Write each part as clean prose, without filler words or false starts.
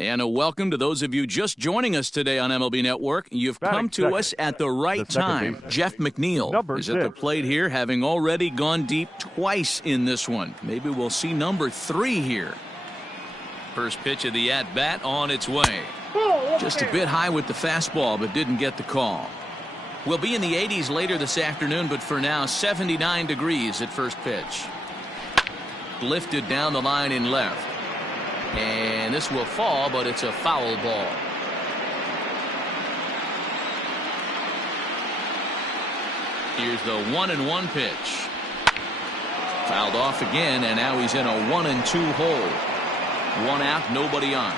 And a welcome to those of you just joining us today on MLB Network. You've come to us at the right time. Jeff McNeil is at the plate here, having already gone deep twice in this one. Maybe we'll see number 3 here. First pitch of the at-bat on its way. Just a bit high with the fastball, but didn't get the call. We'll be in the 80s later this afternoon, but for now, 79 degrees at first pitch. Lifted down the line in left. And this will fall, but it's a foul ball. Here's the 1-1 pitch. Fouled off again, and now he's in a 1-2 hole. 1 out, nobody on.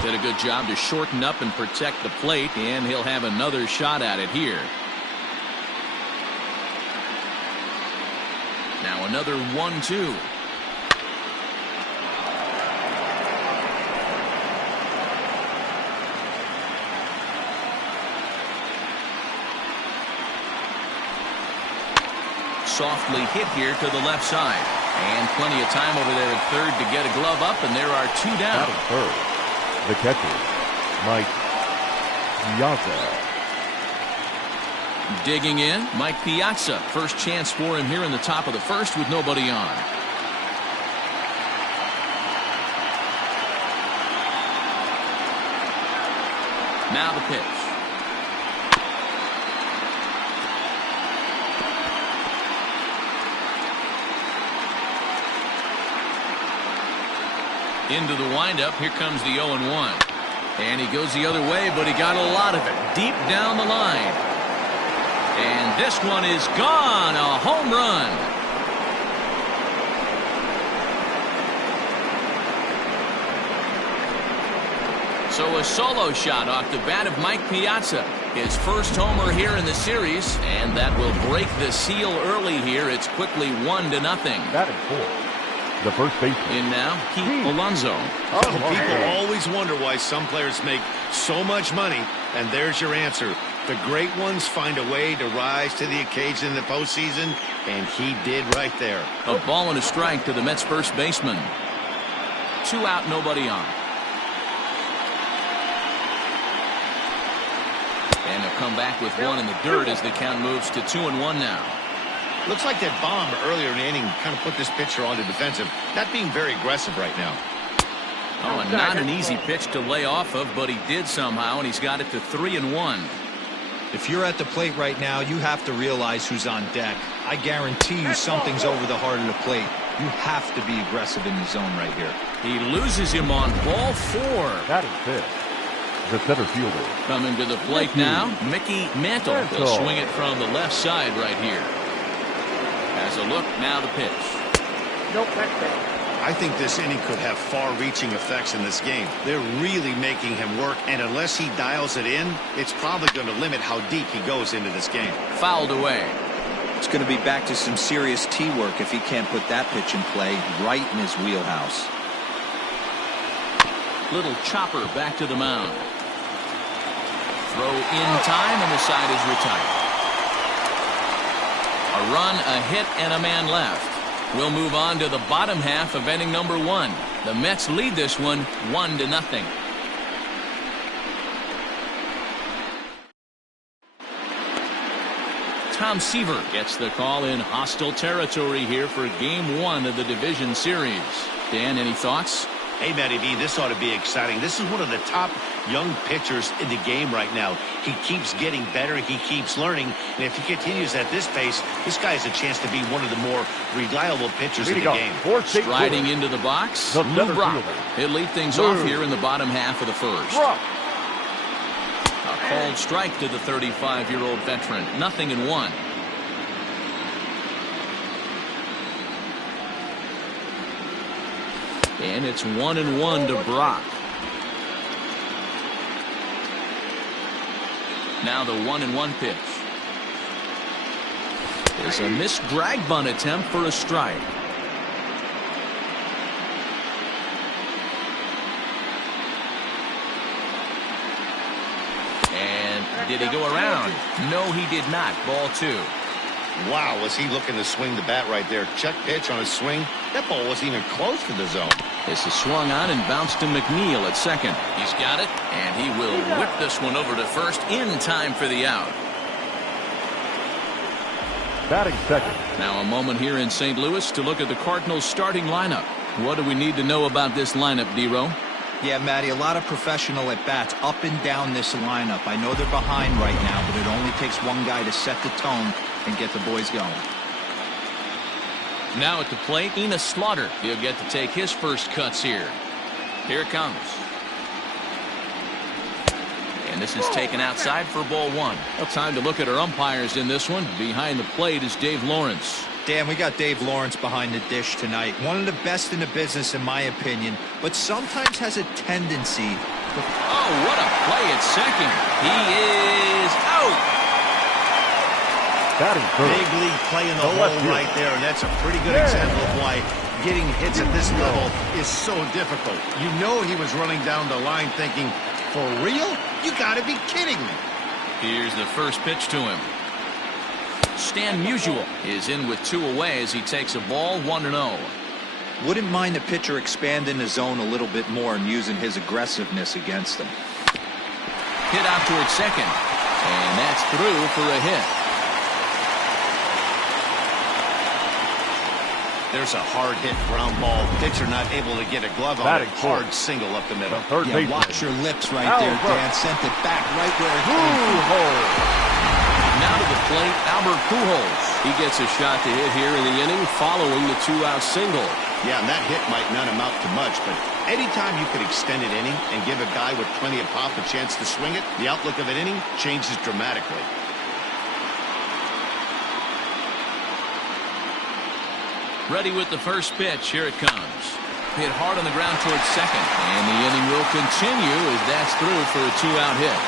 Did a good job to shorten up and protect the plate, and he'll have another shot at it here. Now another 1-2. Softly hit here to the left side. And plenty of time over there at third to get a glove up, and there are 2 down. Batting third, the catcher, Mike Piazza. Digging in, Mike Piazza. First chance for him here in the top of the first with nobody on. Now the pitch. Into the windup. Here comes the 0-1. And he goes the other way, but he got a lot of it deep down the line. And this one is gone. A home run. So a solo shot off the bat of Mike Piazza. His first homer here in the series, and that will break the seal early here. It's quickly 1-0. Batting fourth, the first baseman. In now, Pete Alonso. People always wonder why some players make so much money, and there's your answer. The great ones find a way to rise to the occasion in the postseason, and he did right there. A ball and a strike to the Mets first baseman. 2 out, nobody on. And they'll come back with 1 in the dirt as the count moves to 2-1 now. Looks like that bomb earlier in the inning kind of put this pitcher on the defensive, not being very aggressive right now. Oh, and not an easy pitch to lay off of, but he did somehow, and he's got it to 3-1. If you're at the plate right now, you have to realize who's on deck. I guarantee you something's over the heart of the plate. You have to be aggressive in the zone right here. He loses him on ball 4. Batting fifth, the center fielder. Coming to the plate now, Mickey Mantle. He'll swing it from the left side right here. Has a look, now the pitch. Nope, that's bad. I think this inning could have far-reaching effects in this game. They're really making him work, and unless he dials it in, it's probably going to limit how deep he goes into this game. Fouled away. It's going to be back to some serious tee work if he can't put that pitch in play right in his wheelhouse. Little chopper back to the mound. Throw in time, and the side is retired. A run, a hit, and a man left. We'll move on to the bottom half of inning number 1. The Mets lead this one 1-0. Tom Seaver gets the call in hostile territory here for game 1 of the division series. Dan, any thoughts? Hey, Matty V, this ought to be exciting. This is one of the top young pitchers in the game right now. He keeps getting better. He keeps learning. And if he continues at this pace, this guy has a chance to be one of the more reliable pitchers in the game. Striding into the box, Lou Brock. He'll lead things off here in the bottom half of the first. A called strike to the 35-year-old veteran. 0-1. And it's 1-1 to Brock. Now the 1-1 pitch. Is a missed drag bunt attempt for a strike. And did he go around? No, he did not. Ball 2. Wow, was he looking to swing the bat right there. Check pitch on his swing. That ball wasn't even close to the zone. This is swung on and bounced to McNeil at second. He's got it, and he will whip this one over to first in time for the out. Batting second. Now a moment here in St. Louis to look at the Cardinals starting lineup. What do we need to know about this lineup, D-Row? Yeah, Matty, a lot of professional at-bats up and down this lineup. I know they're behind right now, but it only takes one guy to set the tone and get the boys going. Now at the plate, Enos Slaughter. He'll get to take his first cuts here. Here it comes. And this is taken outside for ball one. Well, time to look at our umpires in this one. Behind the plate is Dave Lawrence. Dan, we got Dave Lawrence behind the dish tonight. One of the best in the business, in my opinion, but sometimes has a tendency. Oh, what a play at second. He is out. Big league play in the hole right there, and that's a pretty good example of why getting hits at this level is so difficult. You know he was running down the line thinking, for real? You gotta be kidding me. Here's the first pitch to him. Stan Musial is in with two away as he takes a ball 1-0. Wouldn't mind the pitcher expanding the zone a little bit more and using his aggressiveness against them. Hit out towards second, and that's through for a hit. There's a hard hit ground ball. Pitcher not able to get a glove on it. Hard single up the middle. Yeah, watch your lips right there, Dan. Sent it back right where it came from. Now to the plate, Albert Pujols. He gets a shot to hit here in the inning following the two-out single. Yeah, and that hit might not amount to much, but anytime you could extend an inning and give a guy with plenty of pop a chance to swing it, the outlook of an inning changes dramatically. Ready with the first pitch. Here it comes. Hit hard on the ground towards second. And the inning will continue as that's through for a two-out hit.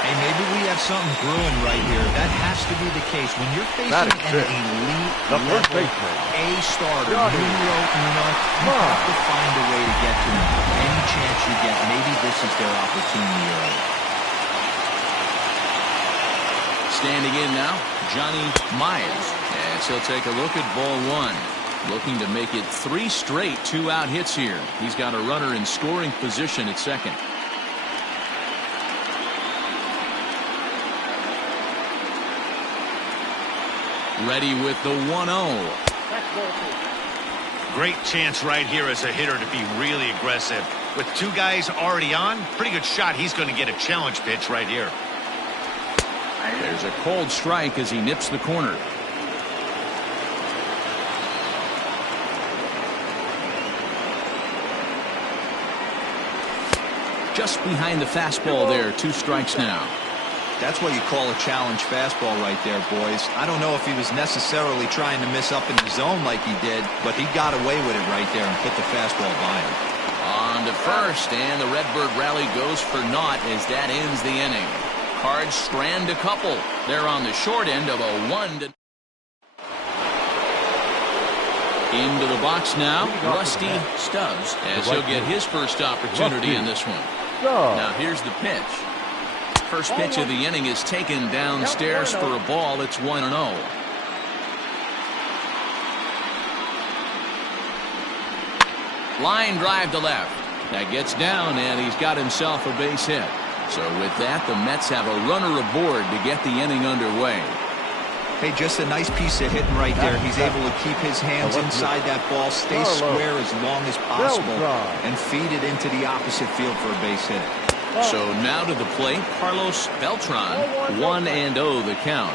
Hey, maybe we have something brewing right here. That has to be the case. When you're facing an elite level A starter, numero uno, you have to find a way to get to them. Any chance you get, maybe this is their opportunity early. Standing in now, Johnny Myers. As he'll take a look at ball one. Looking to make it 3 straight two-out hits here. He's got a runner in scoring position at second. Ready with the 1-0. Great chance right here as a hitter to be really aggressive. With two guys already on, pretty good shot. He's going to get a challenge pitch right here. There's a cold strike as he nips the corner. Just behind the fastball there. 2 strikes now. That's what you call a challenge fastball right there, boys. I don't know if he was necessarily trying to miss up in the zone like he did, but he got away with it right there and put the fastball by him. On to first, and the Redbird rally goes for naught as that ends the inning. Cards strand a couple. They're on the short end of a 1-0. Into the box now, Rusty Stubbs, as he'll get his first opportunity in this one. Now here's the pitch. First pitch of the inning is taken downstairs for a ball. It's 1-0. Line drive to left. That gets down, and he's got himself a base hit. So with that, the Mets have a runner aboard to get the inning underway. Hey, just a nice piece of hitting right there. He's able to keep his hands inside that ball, stay square as long as possible, and feed it into the opposite field for a base hit. So now to the plate, Carlos Beltran, 1-0 the count.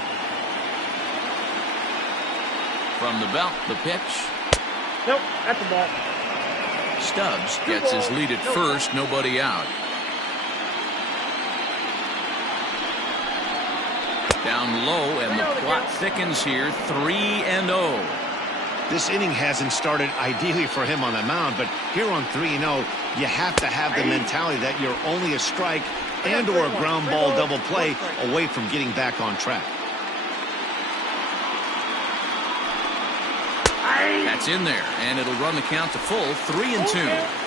From the belt, the pitch. Nope, that's a ball. Stubbs gets his lead at first, nobody out. Down low, and the plot thickens here, 3-0. This inning hasn't started ideally for him on the mound, but here on 3-0, you have to have the mentality that you're only a strike and or a ground ball double play away from getting back on track. That's in there, and it'll run the count to full, 3-2.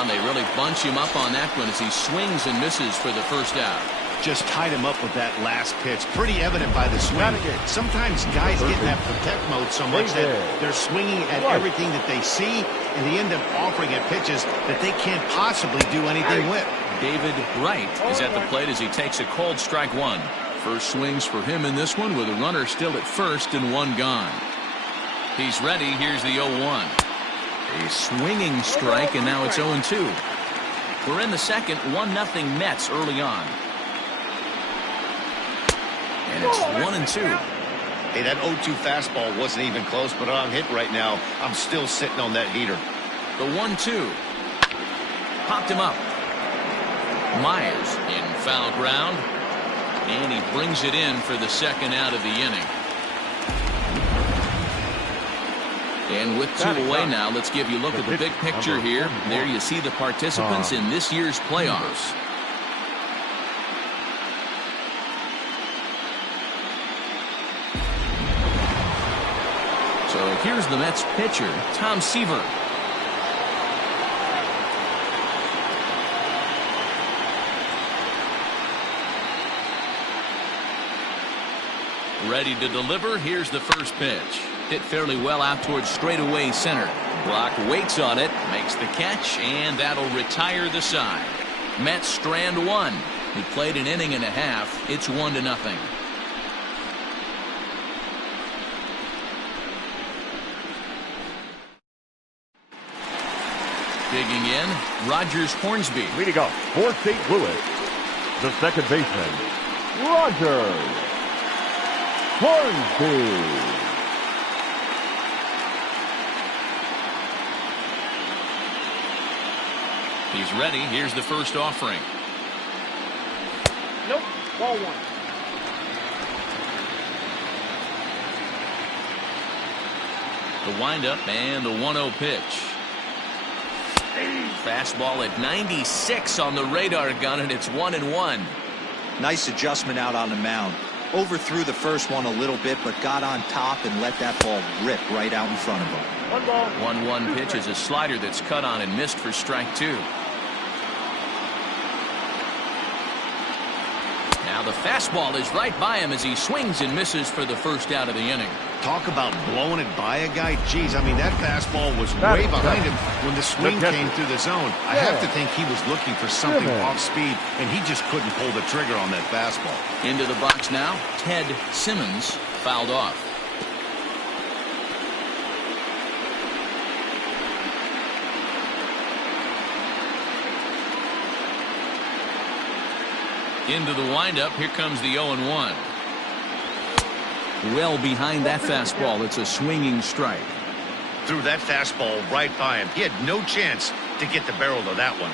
Well, they really bunch him up on that one as he swings and misses for the first out. Just tied him up with that last pitch. Pretty evident by the swing. Sometimes guys get in that protect mode so much that they're swinging at everything that they see, and they end up offering at pitches that they can't possibly do anything with. David Wright is at the plate as he takes a cold strike one. First swings for him in this one with a runner still at first and one gone. He's ready. Here's the 0-1. A swinging strike, and now it's 0-2. We're in the second, 1-0 Mets early on. And it's 1-2. Hey, that 0-2 fastball wasn't even close, but on hit right now, I'm still sitting on that heater. The 1-2. Popped him up. Myers in foul ground. And he brings it in for the second out of the inning. And with two away now, let's give you a look at the big picture here. There you see the participants in this year's playoffs. So here's the Mets pitcher, Tom Seaver. Ready to deliver. Here's the first pitch. Hit fairly well out towards straightaway center. Brock waits on it, makes the catch, and that'll retire the side. Mets strand one. He played an inning and a half. It's 1-0. Digging in, Rogers Hornsby. Leading off for St. Louis, the second baseman, Rogers Hornsby. He's ready. Here's the first offering. Nope. Ball one. The windup and the 1-0 pitch. Fastball at 96 on the radar gun, and it's 1-1. Nice adjustment out on the mound. Overthrew the first one a little bit, but got on top and let that ball rip right out in front of him. 1-1 pitch is a slider that's cut on and missed for strike two. Now the fastball is right by him as he swings and misses for the first out of the inning. Talk about blowing it by a guy. Geez, I mean, that fastball was way behind him when the swing came through the zone. I have to think he was looking for something off speed, and he just couldn't pull the trigger on that fastball. Into the box now, Ted Simmons fouled off. Into the windup. Here comes the 0-1. Well behind that fastball. It's a swinging strike. Threw that fastball right by him. He had no chance to get the barrel of that one.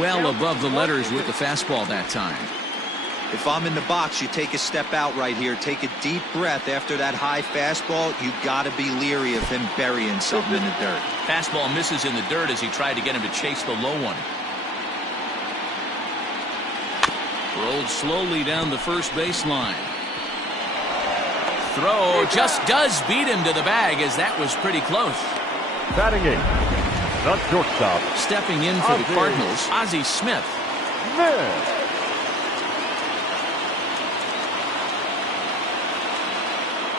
Well above the letters with the fastball that time. If I'm in the box, you take a step out right here. Take a deep breath after that high fastball. You got to be leery of him burying something in the dirt. Fastball misses in the dirt as he tried to get him to chase the low one. Rolled slowly down the first baseline. Throw just does beat him to the bag, as that was pretty close. Batting in, the shortstop. Stepping in for the Cardinals, Ozzie Smith.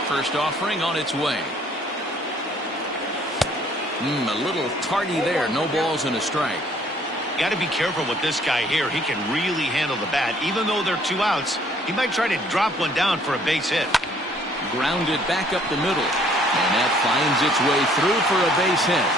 First offering on its way. A little tardy there. No balls and a strike. Got to be careful with this guy here. He can really handle the bat. Even though they're two outs, he might try to drop one down for a base hit. Grounded back up the middle. And that finds its way through for a base hit.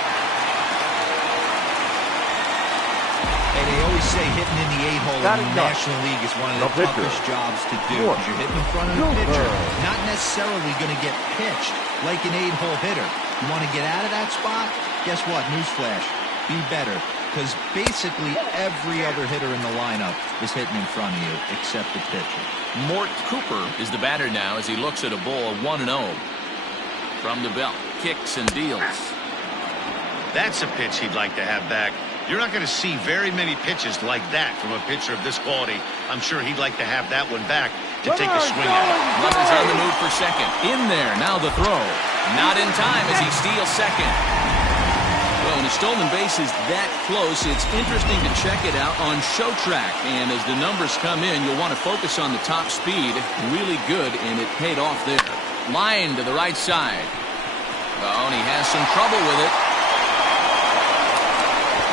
Hey, they always say hitting in the 8-hole in the National League is one of the toughest jobs to do. Because you're hitting in front of the pitcher. Not necessarily going to get pitched like an 8-hole hitter. You want to get out of that spot? Guess what? Newsflash. Be better. Because basically every other hitter in the lineup is hitting in front of you except the pitcher. Mort Cooper is the batter now as he looks at a ball 1-0. From the belt, kicks and deals. That's a pitch he'd like to have back. You're not going to see very many pitches like that from a pitcher of this quality. I'm sure he'd like to have that one back to take a swing at it. Runners on the move for second. In there, now the throw. Not in time as he steals second. Well, in the stolen base is that close, it's interesting to check it out on Show Track. And as the numbers come in, you'll want to focus on the top speed. Really good, and it paid off there. Line to the right side. Oh, and he has some trouble with it.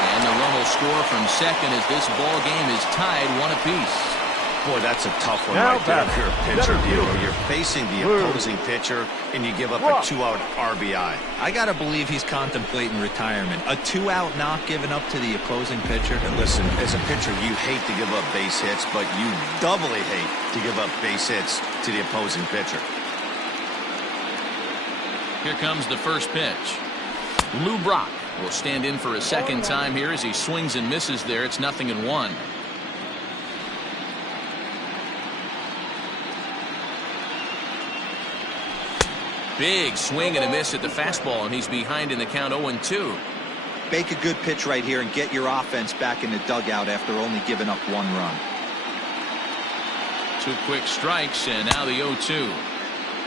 And the run will score from second as this ball game is tied 1 apiece. Boy, that's a tough one right there. If you're a pitcher, you're facing the opposing pitcher, and you give up a 2-out RBI. I got to believe he's contemplating retirement. A 2-out knock given up to the opposing pitcher. And listen, as a pitcher, you hate to give up base hits, but you doubly hate to give up base hits to the opposing pitcher. Here comes the first pitch. Lou Brock will stand in for a second time here as he swings and misses there. It's 0-1. Big swing and a miss at the fastball, and he's behind in the count 0-2. Make a good pitch right here and get your offense back in the dugout after only giving up 1 run. 2 quick strikes, and now the 0-2.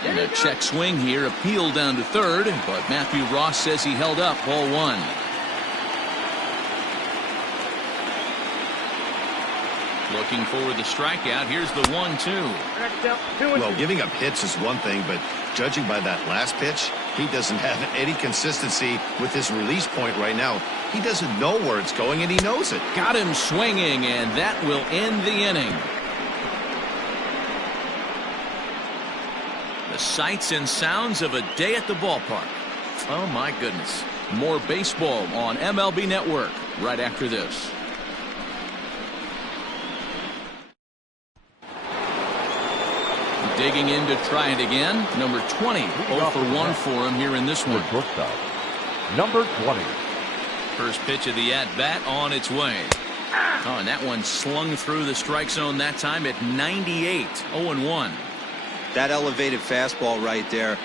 And a check swing here, appeal down to third, but Matthew Ross says he held up, ball 1. Looking for the strikeout. Here's the 1-2. Well, giving up hits is one thing, but judging by that last pitch, he doesn't have any consistency with his release point right now. He doesn't know where it's going, and he knows it. Got him swinging, and that will end the inning. The sights and sounds of a day at the ballpark. Oh, my goodness. More baseball on MLB Network right after this. Digging in to try it again. Number 20. 0 for 1 for him here in this one. Number 20. First pitch of the at-bat on its way. Oh, and that one slung through the strike zone that time at 98. 0-1. That elevated fastball right there,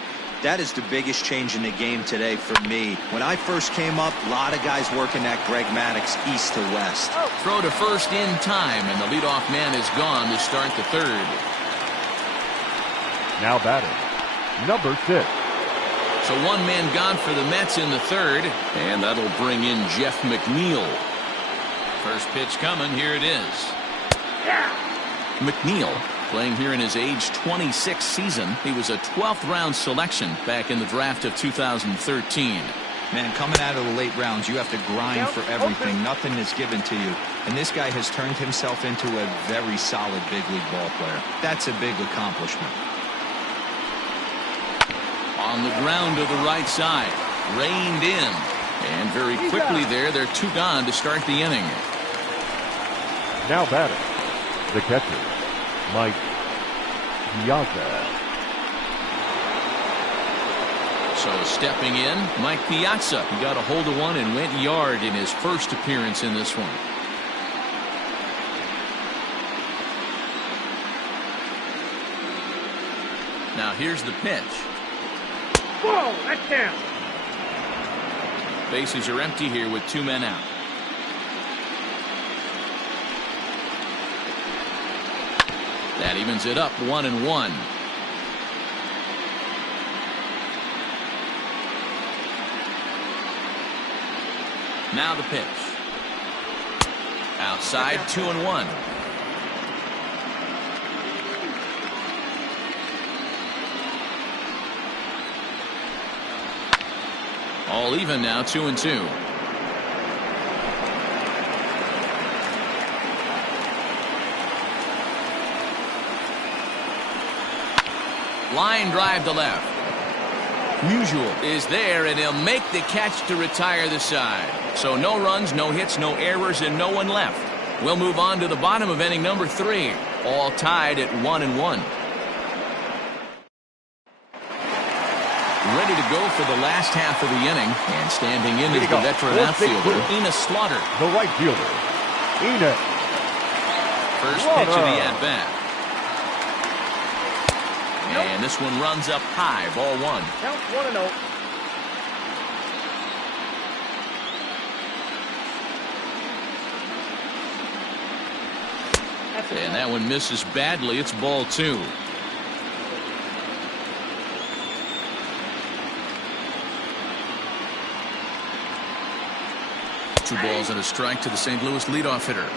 that is the biggest change in the game today for me. When I first came up, a lot of guys working that Greg Maddux east to west. Throw to first in time, and the leadoff man is gone to start the third. Now batting, number 6. So 1 man gone for the Mets in the third, and that'll bring in Jeff McNeil. First pitch coming, here it is. McNeil playing here in his age 26 season. He was a 12th round selection back in the draft of 2013. Man, coming out of the late rounds, you have to grind for everything. Nothing is given to you. And this guy has turned himself into a very solid big league ball player. That's a big accomplishment. On the ground to the right side, reined in, and very quickly they're 2 gone to start the inning. Now batting, the catcher, Mike Piazza. So stepping in, Mike Piazza. He got a hold of one and went yard in his first appearance in this one. Now here's the pitch. Whoa, that's down. Bases are empty here with 2 men out. That evens it up 1-1. Now the pitch. Outside 2-1. All even now, 2-2. Line drive to left. Musial is there, and he'll make the catch to retire the side. So no runs, no hits, no errors, and no one left. We'll move on to the bottom of inning number 3. All tied at 1-1. Ready to go for the last half of the inning, and standing in is the veteran outfielder, Ina Slaughter. The right fielder, Ina. First pitch of the at-bat. And this one runs up high, ball 1. Count 1-0. And that one misses badly. It's ball 2. 2 balls and a strike to the St. Louis leadoff hitter.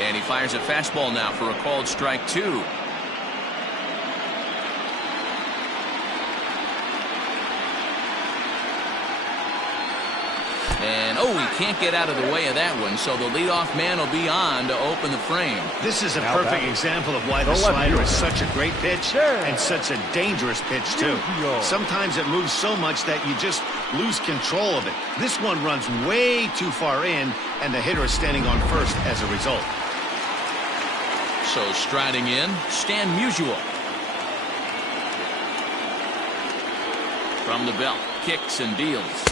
And he fires a fastball now for a called strike 2. And, oh, he can't get out of the way of that one, so the leadoff man will be on to open the frame. This is a perfect example of why the slider is such a great pitch and such a dangerous pitch, too. Sometimes it moves so much that you just lose control of it. This one runs way too far in, and the hitter is standing on first as a result. So striding in, Stan Musial. From the belt, kicks and deals.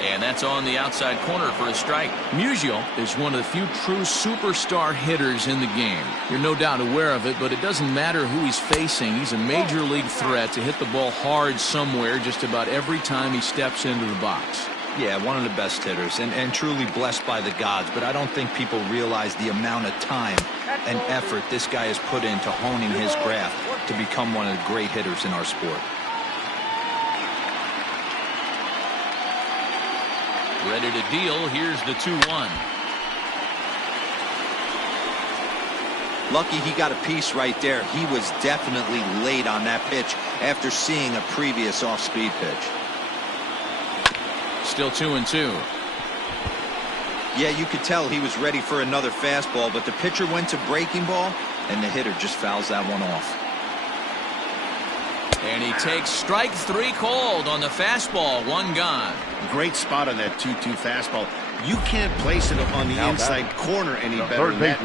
And that's on the outside corner for a strike. Musial is one of the few true superstar hitters in the game. You're no doubt aware of it, but it doesn't matter who he's facing. He's a major league threat to hit the ball hard somewhere just about every time he steps into the box. Yeah, one of the best hitters and truly blessed by the gods, but I don't think people realize the amount of time and effort this guy has put into honing his craft to become one of the great hitters in our sport. Ready to deal. Here's the 2-1. Lucky he got a piece right there. He was definitely late on that pitch after seeing a previous off-speed pitch. Still 2-2. Yeah, you could tell he was ready for another fastball, but the pitcher went to breaking ball, and the hitter just fouls that one off. And he takes strike 3 called on the fastball. 1 gone. Great spot on that 2-2 fastball. You can't place it on the inside corner any better than that.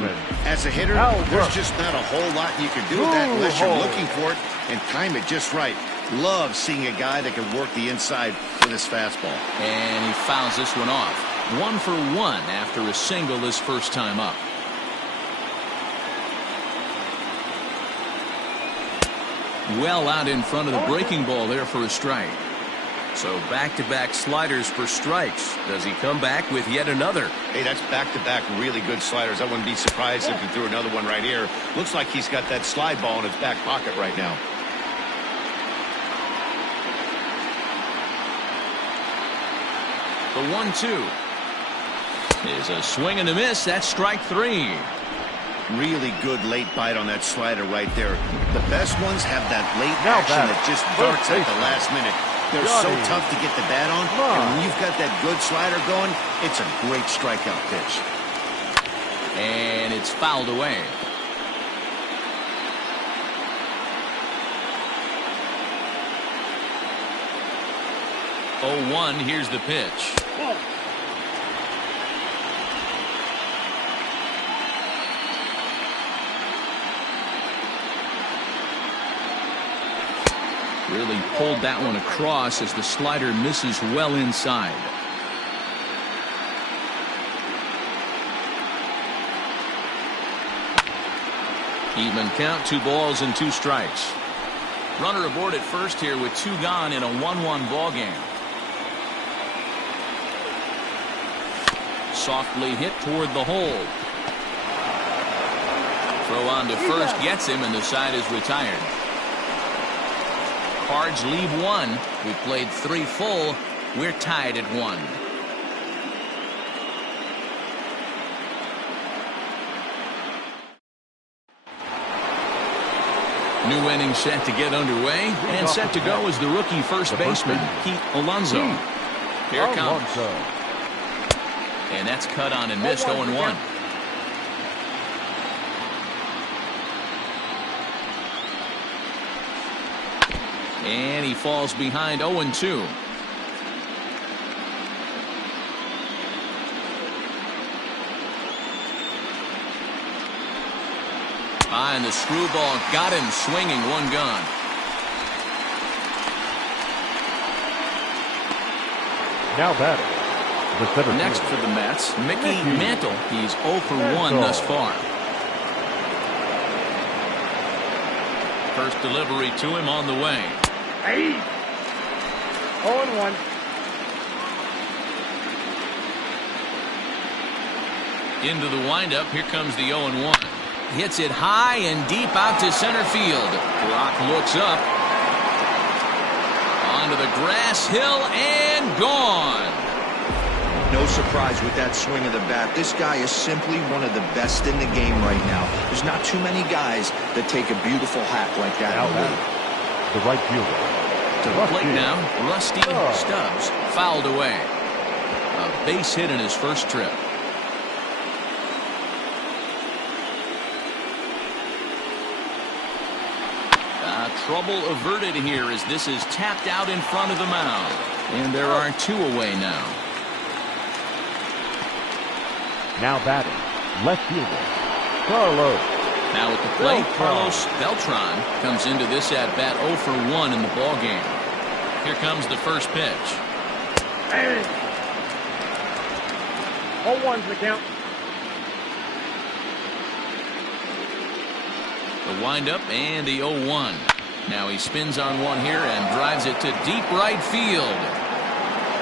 As a hitter, there's just not a whole lot you can do with that unless you're looking for it and time it just right. Love seeing a guy that can work the inside with his fastball. And he fouls this one off. 1 for 1 after a single his first time up. Well out in front of the breaking ball there for a strike. So back-to-back sliders for strikes. Does he come back with yet another? Hey, that's back-to-back really good sliders. I wouldn't be surprised if he threw another one right here. Looks like he's got that slide ball in his back pocket right now. The 1-2 is a swing and a miss. That's strike 3. Really good late bite on that slider right there. The best ones have that late action that just darts at the last minute. They're so tough to get the bat on, and when you've got that good slider going, it's a great strikeout pitch. And it's fouled away. Oh, 1, here's the pitch. Really pulled that one across as the slider misses well inside. Even count, 2 balls and 2 strikes. Runner aboard at first here with 2 gone in a 1-1 ball game. Softly hit toward the hole. Throw on to first gets him, and the side is retired. Cards leave 1. We played 3 full. We're tied at 1. New inning set to get underway, and set to go is the rookie first baseman, Pete Alonso. Here it comes. And that's cut on and missed. 0-1. And he falls behind. 0-2. And the screwball got him swinging. 1 gone. Now batting, the center Next fielder, for the Mets, Mickey Mantle. He's 0 for 1 thus far. First delivery to him on the way. 0-1. Into the windup. Here comes the 0-1. Hits it high and deep out to center field. Brock looks up. Onto the grass hill and gone. No surprise with that swing of the bat. This guy is simply one of the best in the game right now. There's not too many guys that take a beautiful hack like that. The right fielder. To the plate now, Rusty Stubbs fouled away. A base hit in his first trip. Trouble averted here as this is tapped out in front of the mound. And there are 2 away now. Now batting, left fielder, Carlos. Now at the plate, Carlos Beltran comes into this at-bat 0 for 1 in the ballgame. Here comes the first pitch. 0-1's the count. The windup and the 0-1. Now he spins on one here and drives it to deep right field.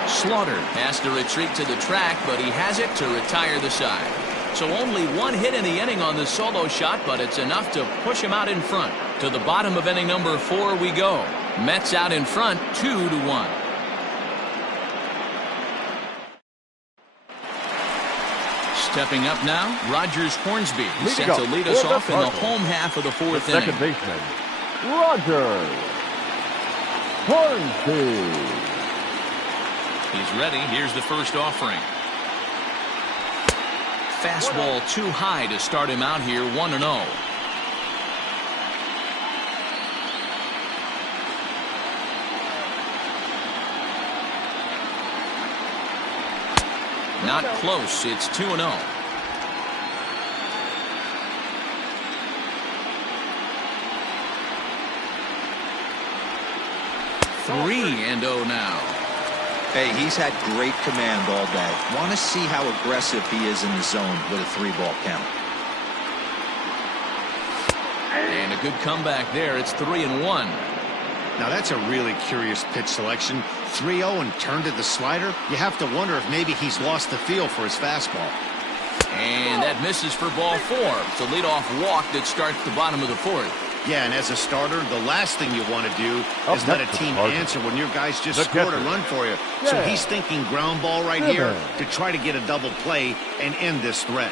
Slaughter has to retreat to the track, but he has it to retire the side. So only 1 hit in the inning on the solo shot, but it's enough to push him out in front. To the bottom of inning number 4 we go. Mets out in front 2-1. Stepping up now, Rogers Hornsby is set to lead us off in the home half of the 4th inning. Second baseman, Rogers Hornsby. He's ready. Here's the first offering. Fastball too high to start him out here, 1-0. Not close. It's 2-0. Three and 0 now. Hey, he's had great command all day. Want to see how aggressive he is in the zone with a 3-ball count. And a good comeback there. It's 3-1. Now that's a really curious pitch selection. 3-0 and turned to the slider. You have to wonder if maybe he's lost the feel for his fastball. And that misses for ball 4. It's a leadoff walk that starts the bottom of the 4th. Yeah, and as a starter, the last thing you want to do is let a team answer when your guys just scored a run for you. So he's thinking ground ball right here to try to get a double play and end this threat.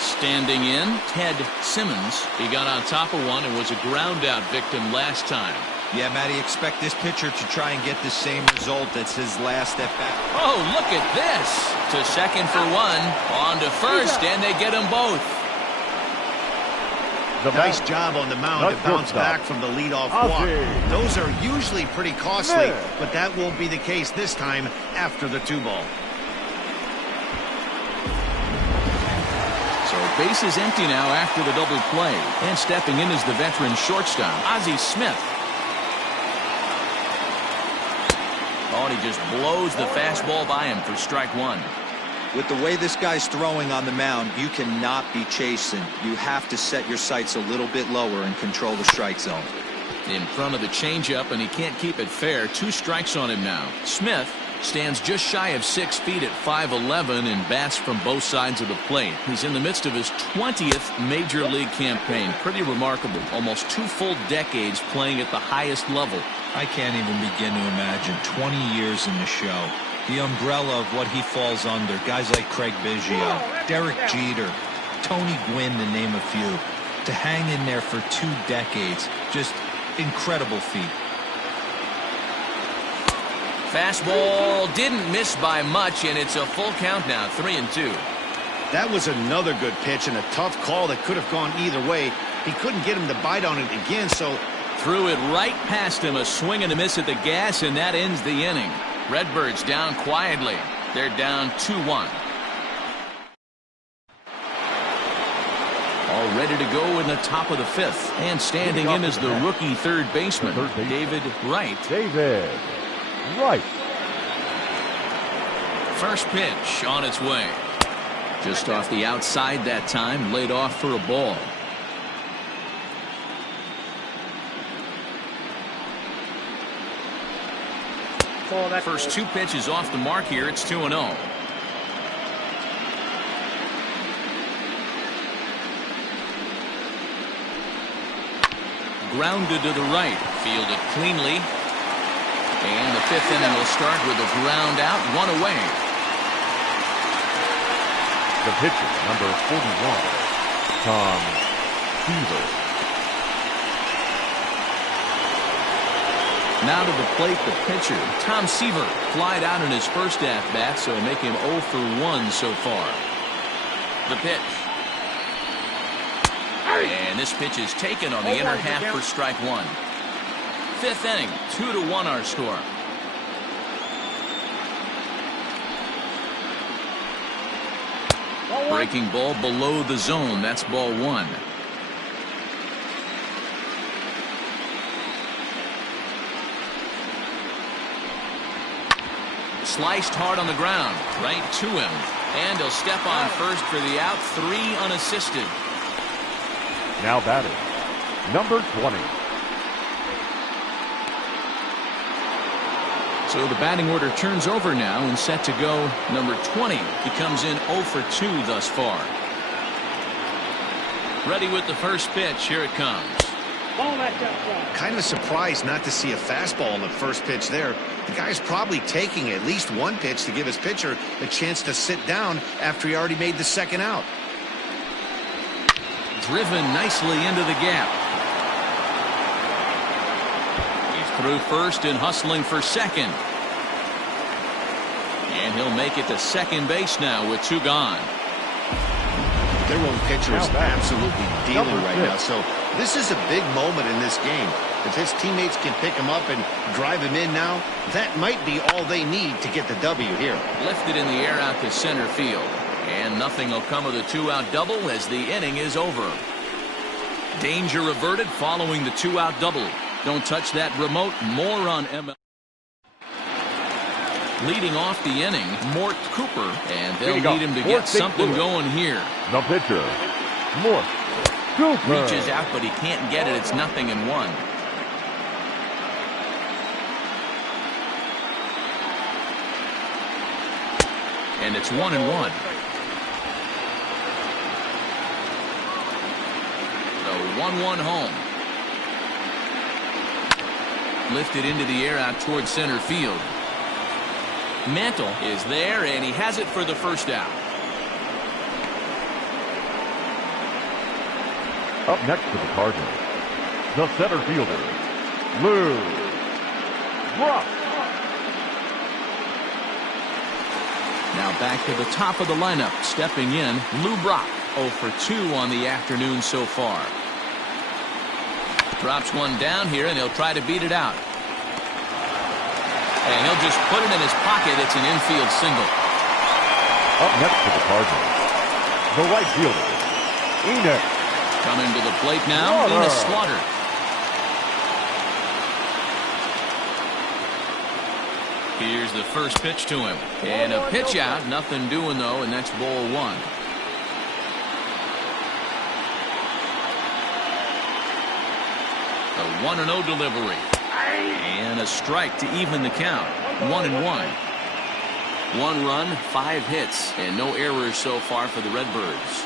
Standing in, Ted Simmons. He got on top of one and was a ground out victim last time. Yeah, Matty, expect this pitcher to try and get the same result as his last at bat. Oh, look at this. To second for 1, on to first, and they get them both. Nice job on the mound to bounce back from the leadoff walk. Those are usually pretty costly, but that won't be the case this time after the 2-ball. So base is empty now after the double play. And stepping in is the veteran shortstop, Ozzie Smith. Oh, and he just blows the fastball by him for strike 1. With the way this guy's throwing on the mound, you cannot be chasing. You have to set your sights a little bit lower and control the strike zone. In front of the changeup, and he can't keep it fair. 2 strikes on him now. Smith stands just shy of 6 feet at 5'11" and bats from both sides of the plate. He's in the midst of his 20th major league campaign. Pretty remarkable. Almost 2 full decades playing at the highest level. I can't even begin to imagine 20 years in the show. The umbrella of what he falls under. Guys like Craig Biggio, Derek Jeter, Tony Gwynn, to name a few. To hang in there for 2 decades. Just incredible feat. Fastball didn't miss by much, and it's a full count now, 3-2. That was another good pitch and a tough call that could have gone either way. He couldn't get him to bite on it again, so threw it right past him. A swing and a miss at the gas, and that ends the inning. Redbirds down quietly. They're down 2-1. All ready to go in the top of the 5th. And standing in is the rookie third baseman, David Wright. David Wright. First pitch on its way. Just off the outside that time, laid off for a ball. First 2 pitches off the mark here. It's 2-0. grounded to the right. Fielded cleanly. And the 5th inning will start with a ground out, 1 away. The pitcher, number 41, Tom Seaver. Now to the plate, the pitcher, Tom Seaver, flied out in his first at-bat, so make him 0 for 1 so far. The pitch. And this pitch is taken on the inner half for strike 1. 5th inning, 2-1 our score. Breaking ball below the zone. That's ball 1. Sliced hard on the ground, right to him. And he'll step on first for the out, 3 unassisted. Now batting, number 20. So the batting order turns over now and set to go number 20. He comes in 0 for 2 thus far. Ready with the first pitch. Here it comes. Kind of surprised not to see a fastball on the first pitch there. The guy's probably taking at least 1 pitch to give his pitcher a chance to sit down after he already made the second out. Driven nicely into the gap. He's through first and hustling for second. And he'll make it to second base now with 2 gone. Their own pitcher is absolutely dealing right now, so this is a big moment in this game. If his teammates can pick him up and drive him in now, that might be all they need to get the W here. Lifted in the air out to center field. And nothing will come of the 2-out double as the inning is over. Danger averted following the 2-out double. Don't touch that remote. More on ML. Leading off the inning, Mort Cooper, and they'll need him to get something going here. The pitcher, Mort Cooper. Reaches out, but he can't get it. It's 0-1. And it's 1-1. The 1-1 home. Lifted into the air out towards center field. Mantle is there, and he has it for the first out. Up next to the Cardinals, the center fielder, Lou Brock. Now back to the top of the lineup, stepping in, Lou Brock, 0 for 2 on the afternoon so far. Drops one down here, and he'll try to beat it out. And he'll just put it in his pocket. It's an infield single. Up next to the Cardinals, the right fielder, Enos. Coming to the plate now, Enos Slaughter. Here's the first pitch to him. And a pitch out. Nothing doing, though, and that's ball 1. The 1-0 delivery. And a strike to even the count. 1-1. 1 run, 5 hits, and no errors so far for the Redbirds.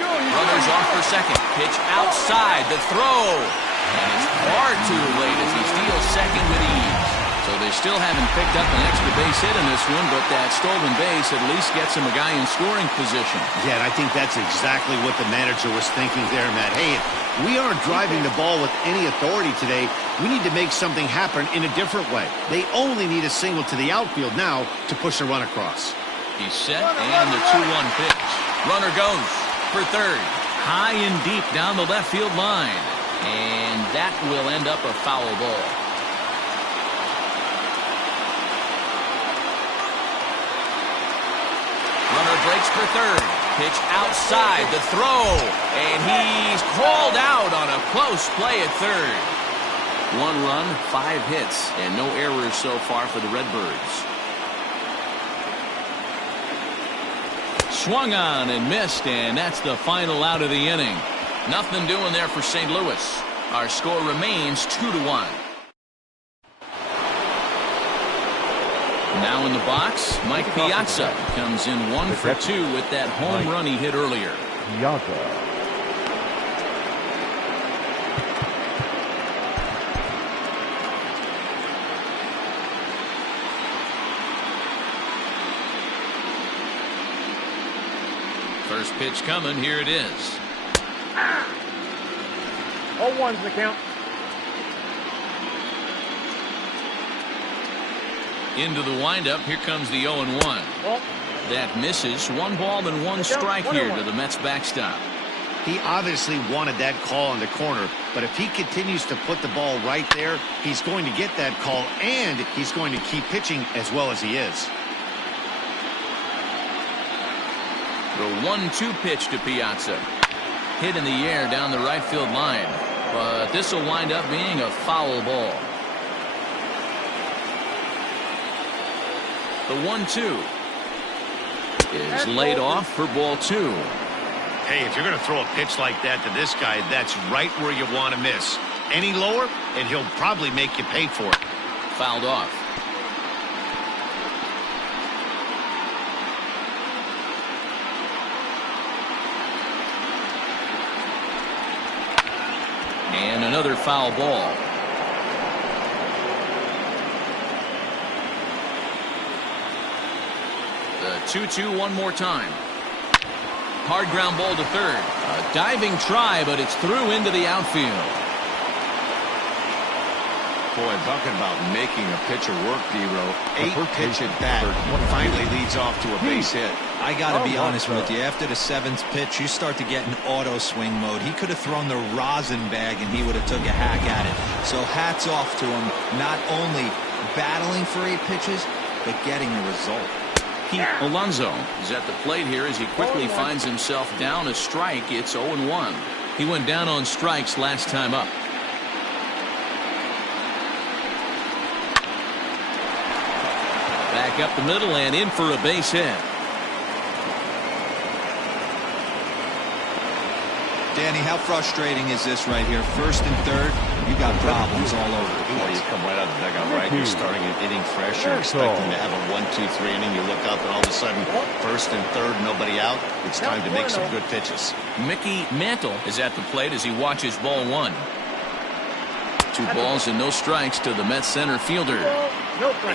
Runners off for second. Pitch outside. The throw. And it's far too late as he steals second with ease. So they still haven't picked up an extra base hit in this one, but that stolen base at least gets him a guy in scoring position. Yeah, and I think that's exactly what the manager was thinking there, Matt. Hey, if we aren't driving the ball with any authority today, we need to make something happen in a different way. They only need a single to the outfield now to push a run across. He's set, and the 2-1 pitch. Runner goes for third. High and deep down the left field line. And that will end up a foul ball. Runner breaks for third. Pitch outside. The throw. And he's crawled out on a close play at third. 1 run, 5 hits, and no errors so far for the Redbirds. Swung on and missed, and that's the final out of the inning. Nothing doing there for St. Louis. Our score remains 2-1. Now in the box, Mike Piazza comes in 1 for 2 with that home run he hit earlier. Piazza. First pitch coming. Here it is. 0-1's the count. Into the windup. Here comes the 0-1. That misses. 1 ball and 1 strike here to the Mets backstop. He obviously wanted that call in the corner, but if he continues to put the ball right there, he's going to get that call, and he's going to keep pitching as well as he is. The 1-2 pitch to Piazza. Hit in the air down the right field line, but this will wind up being a foul ball. The 1-2 is laid off for ball 2. Hey, if you're going to throw a pitch like that to this guy, that's right where you want to miss. Any lower, and he'll probably make you pay for it. Fouled off. And another foul ball. The 2-2 one more time. Hard ground ball to third. A diving try, but it's through into the outfield. Boy, talking about making a pitcher work, D-Row. 8 pitch at bat. Finally leads off to a base hit. I got to be honest with you. After the 7th pitch, you start to get in auto swing mode. He could have thrown the rosin bag, and he would have took a hack at it. So hats off to him, not only battling for 8 pitches, but getting a result. Alonso is at the plate here as he quickly finds himself down a strike. It's 0-1. He went down on strikes last time up. Back up the middle and in for a base hit. Danny, how frustrating is this right here? First and third, you got problems all over the place. You come right out of the dugout, right? You're starting an inning fresh. You're expecting to have a 1-2-3 inning. You look up, and all of a sudden, first and third, nobody out. It's time to make some good pitches. Mickey Mantle is at the plate as he watches ball 1. 2 balls and no strikes to the Mets center fielder.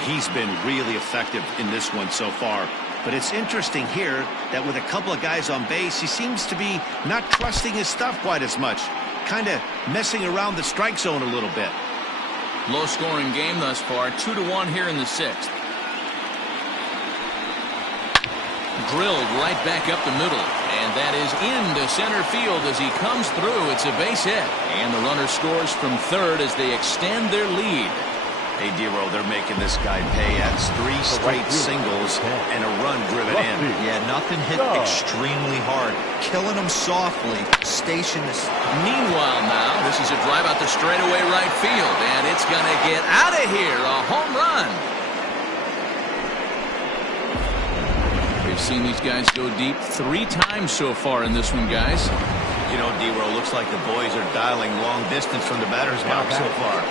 He's been really effective in this one so far. But it's interesting here that with a couple of guys on base, he seems to be not trusting his stuff quite as much. Kind of messing around the strike zone a little bit. Low scoring game thus far. 2-1 here in the 6th. Drilled right back up the middle. And that is into center field as he comes through. It's a base hit. And the runner scores from third as they extend their lead. Hey, D-Row, they're making this guy pay. That's 3 straight singles and a run driven in. Yeah, nothing hit extremely hard. Killing him softly. Station is. Meanwhile now, this is a drive out the straightaway right field. And it's going to get out of here. A home run. We've seen these guys go deep 3 times so far in this one, guys. You know, D-Row, looks like the boys are dialing long distance from the batter's box so far.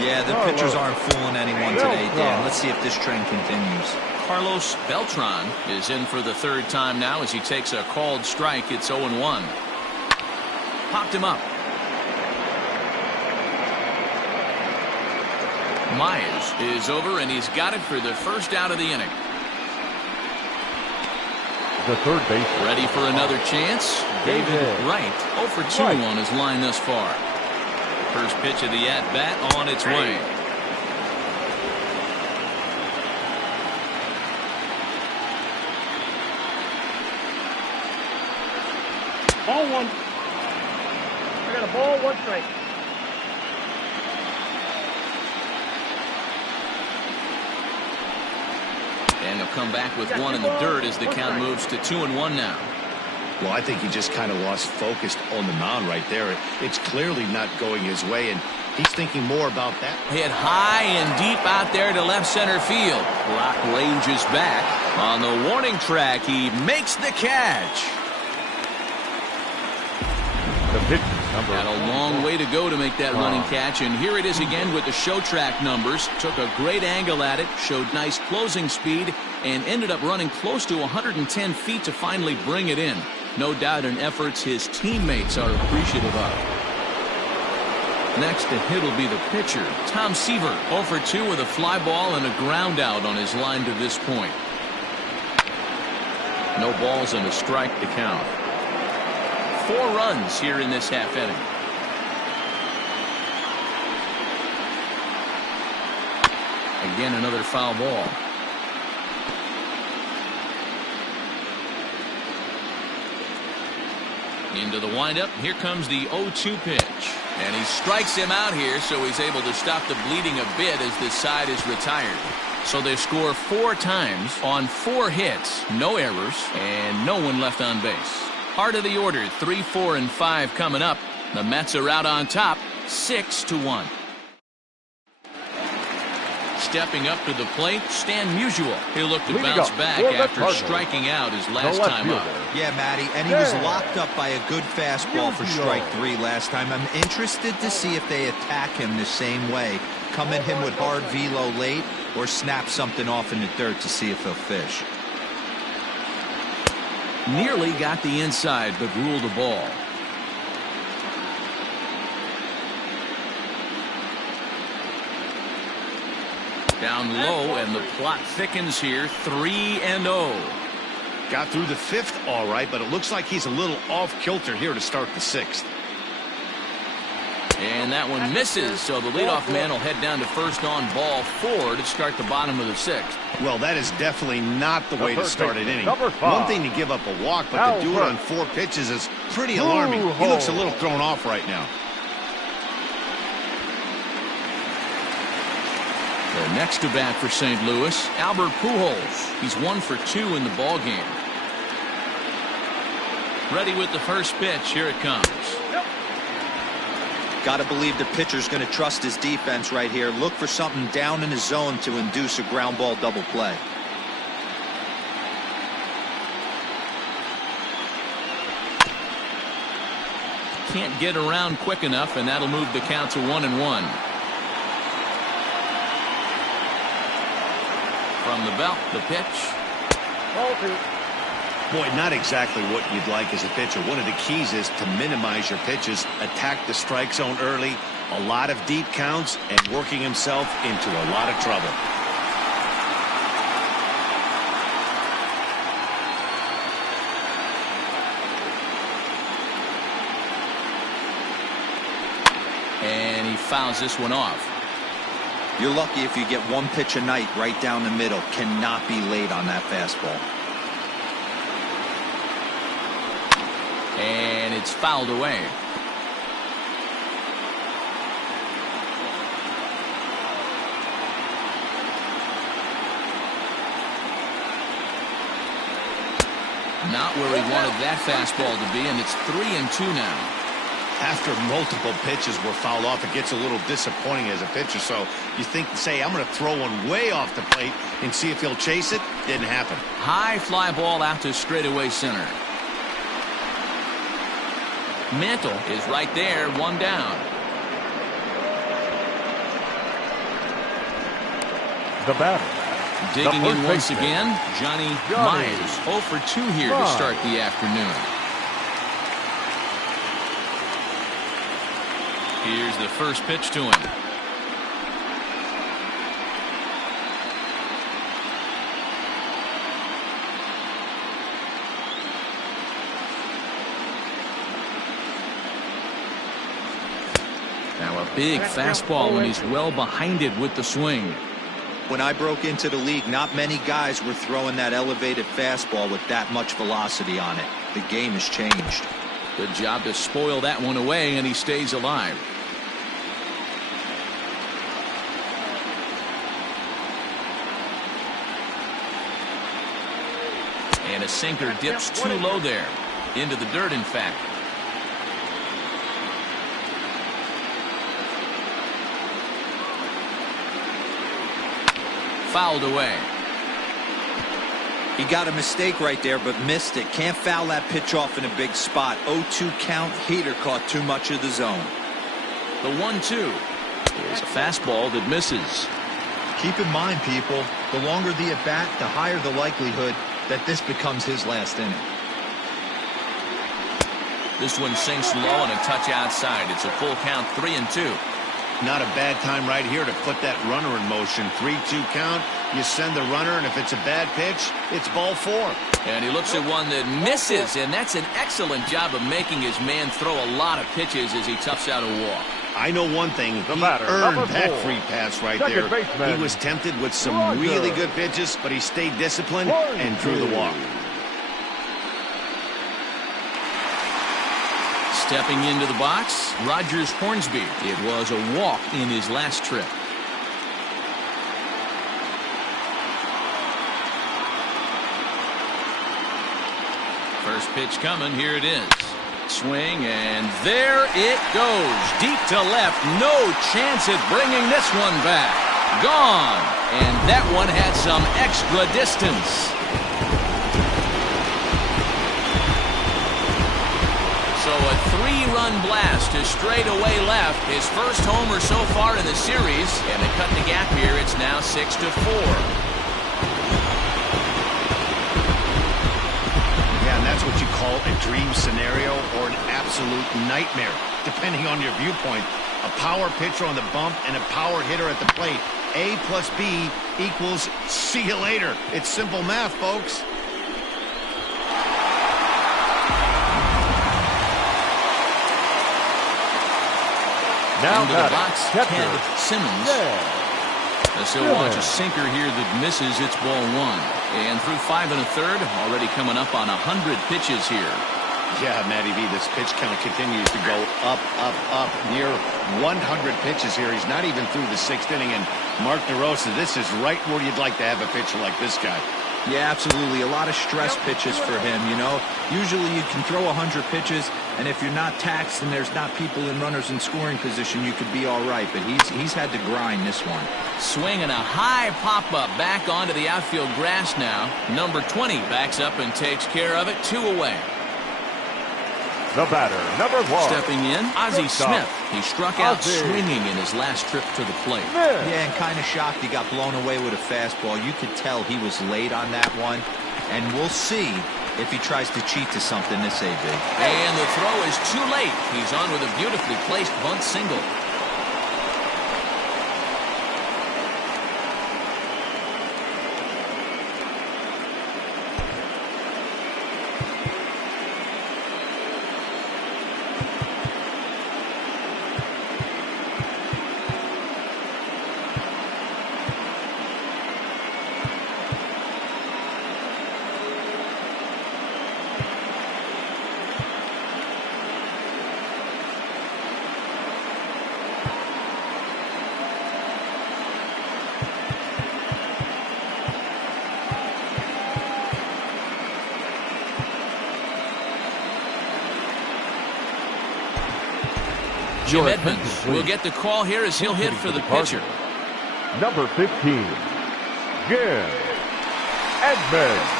Yeah, the pitchers aren't fooling anyone today, Dan. Let's see if this trend continues. Carlos Beltran is in for the 3rd time now as he takes a called strike. It's 0-1. Popped him up. Myers is over, and he's got it for the first out of the inning. The third base. Ready for another chance. David Wright 0 for 2 on his line thus far. First pitch of the at-bat on its way. Ball 1. I got a ball, 1 strike. And he'll come back with 1 in the dirt as the count moves to 2-1 now. Well, I think he just kind of lost focus on the mound right there. It's clearly not going his way, and he's thinking more about that. Hit high and deep out there to left center field. Rock ranges back. On the warning track, he makes the catch. The pitch number. Had a long way to go to make that running catch, and here it is again with the show track numbers. Took a great angle at it, showed nice closing speed, and ended up running close to 110 feet to finally bring it in. No doubt in efforts his teammates are appreciative of. Next to hit will be the pitcher, Tom Seaver, 0 for 2 with a fly ball and a ground out on his line to this point. No balls and a strike to count. 4 runs here in this half inning. Again, another foul ball. Into the windup. Here comes the 0-2 pitch. And he strikes him out here, so he's able to stop the bleeding a bit as this side is retired. So they score 4 times on 4 hits, no errors, and no one left on base. Heart of the order, 3, 4, and 5 coming up. The Mets are out on top, 6-1. Stepping up to the plate, Stan Musial. He'll look to bounce back after striking out his last time up. Yeah, Matty, and he was locked up by a good fastball for strike 3 last time. I'm interested to see if they attack him the same way. Come at him with hard velo late or snap something off in the dirt to see if he'll fish. Nearly got the inside, but ruled a ball. Down low, and the plot thickens here. 3-0. Got through the 5th all right, but it looks like he's a little off kilter here to start the 6th. And that one misses, so the leadoff man will head down to first on ball 4 to start the bottom of the 6th. Well, that is definitely not the way to start an inning. One thing to give up a walk, but to do it on 4 pitches is pretty alarming. He looks a little thrown off right now. The next to bat for St. Louis, Albert Pujols. He's 1 for 2 in the ball game. Ready with the first pitch. Here it comes. Got to believe the pitcher's going to trust his defense right here. Look for something down in his zone to induce a ground ball double play. Can't get around quick enough, and that'll move the count to 1-1. From the belt, the pitch. Boy, not exactly what you'd like as a pitcher. One of the keys is to minimize your pitches, attack the strike zone early, a lot of deep counts, and working himself into a lot of trouble. And he fouls this one off. You're lucky if you get 1 pitch a night right down the middle. Cannot be late on that fastball. And it's fouled away. Not where he wanted that fastball to be, and it's 3-2 now. After multiple pitches were fouled off, it gets a little disappointing as a pitcher. So you think, say, I'm going to throw one way off the plate and see if he'll chase it. Didn't happen. High fly ball out to straightaway center. Mantle is right there, 1 down. The batter. Digging in once again, Johnny Myers. 0 for 2 here to start the afternoon. Here's the first pitch to him. Now a big fastball, and he's well behind it with the swing. When I broke into the league, not many guys were throwing that elevated fastball with that much velocity on it. The game has changed. Good job to spoil that one away, and he stays alive. And a sinker dips too low there. Into the dirt, in fact. Fouled away. He got a mistake right there, but missed it. Can't foul that pitch off in a big spot. 0-2 count. Heater caught too much of the zone. The 1-2 is a fastball that misses. Keep in mind, people, the longer the at-bat, the higher the likelihood that this becomes his last inning. This one sinks low and a touch outside. It's a full count, 3-2. Not a bad time right here to put that runner in motion. 3-2 count. You send the runner, and if it's a bad pitch, it's ball 4. And he looks at one that misses, and that's an excellent job of making his man throw a lot of pitches as he toughs out a walk. I know one thing. He earned that free pass right there. He was tempted with some really good pitches, but he stayed disciplined and drew the walk. Stepping into the box, Rogers Hornsby. It was a walk in his last trip. First pitch coming. Here it is. Swing, and there it goes. Deep to left. No chance at bringing this one back. Gone. And that one had some extra distance. So a 3-run blast to straightaway left. His first homer so far in the series. And they cut the gap here. It's now 6-4. That's what you call a dream scenario or an absolute nightmare, depending on your viewpoint. A power pitcher on the bump and a power hitter at the plate. A plus B equals see you later. It's simple math, folks. Now into the box, Ted Simmons. As he'll watch a sinker here that misses. It's ball 1. And through 5 1/3, already coming up on 100 pitches here. Yeah, Matty V, this pitch count continues to go up, up, up. Near 100 pitches here. He's not even through the 6th inning. And Mark DeRosa, this is right where you'd like to have a pitcher like this guy. Yeah, absolutely. A lot of stress pitches for him, you know. Usually you can throw 100 pitches, and if you're not taxed and there's not people in runners in scoring position, you could be all right. But he's had to grind this one. Swinging a high pop-up back onto the outfield grass now. Number 20 backs up and takes care of it. 2 away. The batter, number 1. Stepping in, Ozzie Smith. He struck out swinging in his last trip to the plate. Yeah, and kind of shocked he got blown away with a fastball. You could tell he was late on that one. And we'll see if he tries to cheat to something this AB. And the throw is too late. He's on with a beautifully placed bunt single. Jim Edmonds will get the call here as he'll hit for the pitcher. Number 15, Jim Edmonds.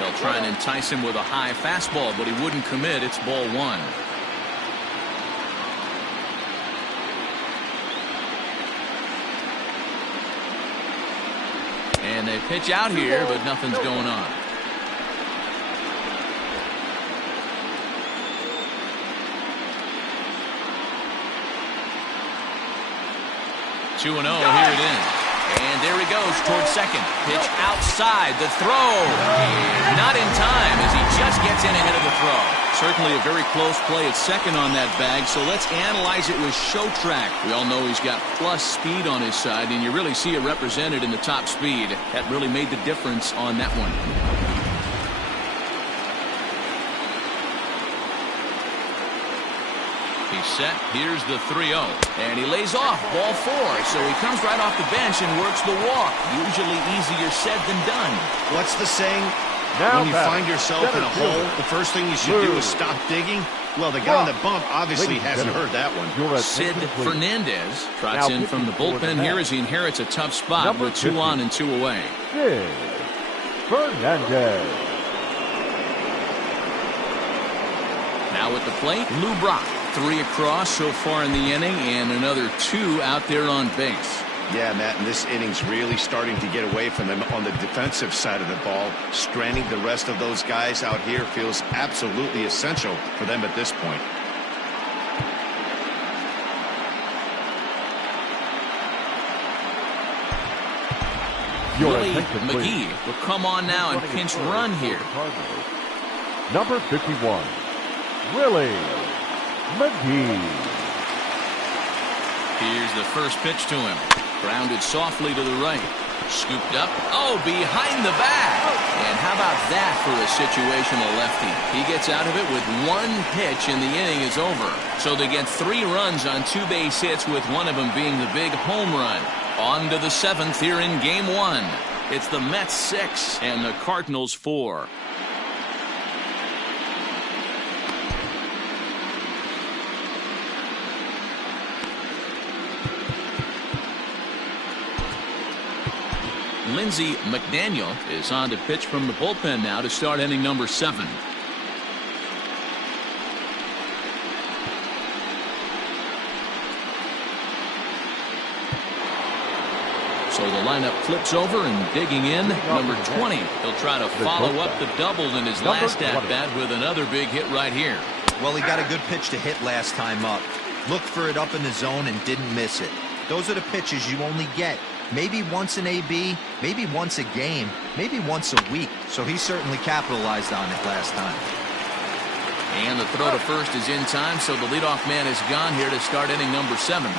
They'll try and entice him with a high fastball, but he wouldn't commit. It's ball 1. And they pitch out here, but nothing's going on. Two and 0, here it is. And there he goes towards second. Pitch outside. The throw. Not in time as he just gets in ahead of the throw. Certainly a very close play at second on that bag, so let's analyze it with show track. We all know he's got plus speed on his side, and you really see it represented in the top speed. That really made the difference on that one. He's set. Here's the 3-0. And he lays off ball 4. So he comes right off the bench and works the walk. Usually easier said than done. What's the saying? When you find yourself in a hole, the first thing you should do is stop digging. Well, the guy on the bump obviously hasn't heard that one. Sid Fernandez trots in from the bullpen here as he inherits a tough spot with 2 on and 2 away. Sid Fernandez. Now at the plate, Lou Brock. 3 across so far in the inning and another 2 out there on base. Yeah, Matt, and this inning's really starting to get away from them on the defensive side of the ball. Stranding the rest of those guys out here feels absolutely essential for them at this point. Willie McGee will come on now and pinch run here. Number 51, Willie McGee. Here's the first pitch to him. Grounded softly to the right. Scooped up. Oh, behind the bat. And how about that for a situational lefty? He gets out of it with one pitch and the inning is over. So they get 3 runs on 2 base hits, with one of them being the big home run. On to the 7th here in Game 1. It's the Mets 6 and the Cardinals 4. Lindsey McDaniel is on to pitch from the bullpen now to start inning number 7. So the lineup flips over, and digging in, number 20. He'll try to follow up the double in his last at-bat with another big hit right here. Well, he got a good pitch to hit last time up. Looked for it up in the zone and didn't miss it. Those are the pitches you only get. Maybe once an AB, maybe once a game, maybe once a week. So he certainly capitalized on it last time. And the throw to first is in time, so the leadoff man is gone here to start inning number 7.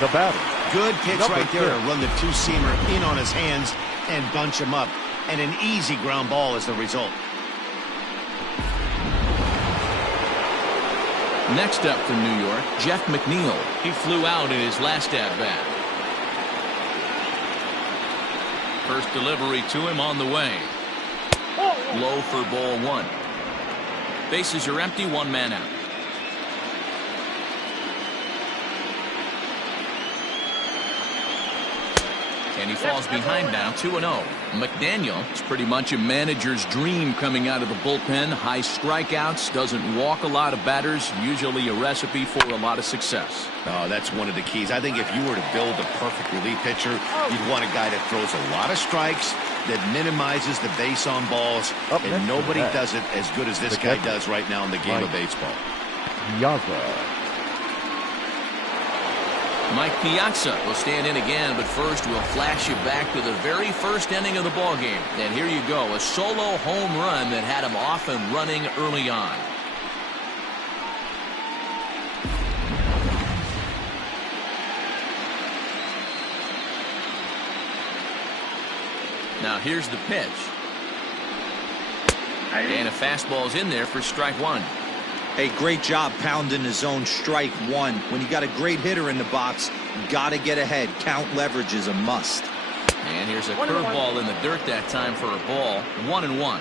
The batter. Good pitch right there to run the two-seamer in on his hands and bunch him up. And an easy ground ball is the result. Next up from New York, Jeff McNeil. He flew out in his last at-bat. First delivery to him on the way. Low for ball 1. Bases are empty, 1 man out. And he falls behind now, 2-0. McDaniel is pretty much a manager's dream coming out of the bullpen. High strikeouts, doesn't walk a lot of batters, usually a recipe for a lot of success. Oh, that's one of the keys. I think if you were to build a perfect relief pitcher, you'd want a guy that throws a lot of strikes, that minimizes the base on balls, and nobody does it as good as this guy does right now in the game of baseball. Mike Piazza will stand in again, but first we'll flash you back to the very first inning of the ballgame. And here you go, a solo home run that had him off and running early on. Now here's the pitch. And a fastball's in there for strike 1. Hey, great job pounding his own strike 1. When you got a great hitter in the box, you got to get ahead. Count leverage is a must. And here's a curveball in the dirt that time for a ball. 1-1.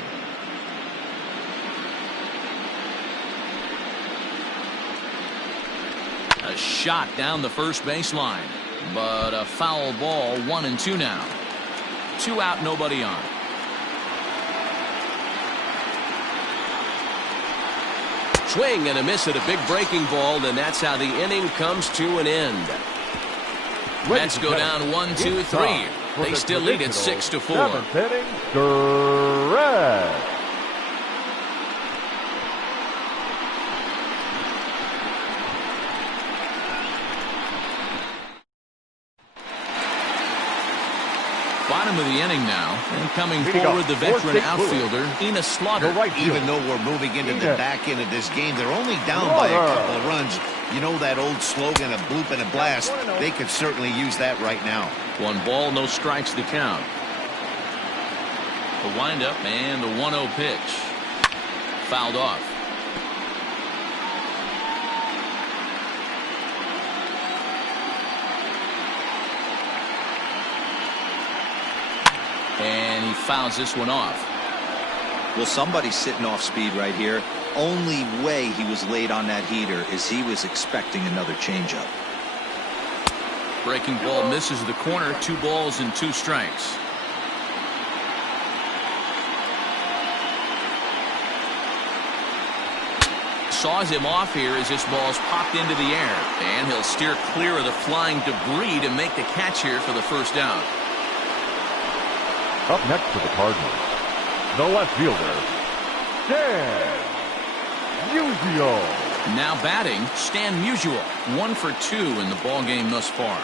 A shot down the first baseline, but a foul ball. 1-2 now. 2 out, nobody on. Swing and a miss at a big breaking ball, and that's how the inning comes to an end. Mets go down 1-2-3. They still lead at 6-4. 7th inning, correct. Bottom of the inning now, and coming forward the veteran outfielder, Ina Slaughter. Even though we're moving into the back end of this game, they're only down by a couple of runs. You know that old slogan, a bloop and a blast? They could certainly use that right now. 1 ball, no strikes to count. The windup and the 1-0 pitch. Fouled off. And he fouls this one off. Well, somebody's sitting off speed right here. Only way he was late on that heater is he was expecting another changeup. Breaking ball misses the corner. 2 balls and 2 strikes. saws him off here as this ball's popped into the air. And he'll steer clear of the flying debris to make the catch here for the first down. Up next for the Cardinals, the left fielder, Stan Musial. Now batting, Stan Musial, 1 for 2 in the ball game thus far.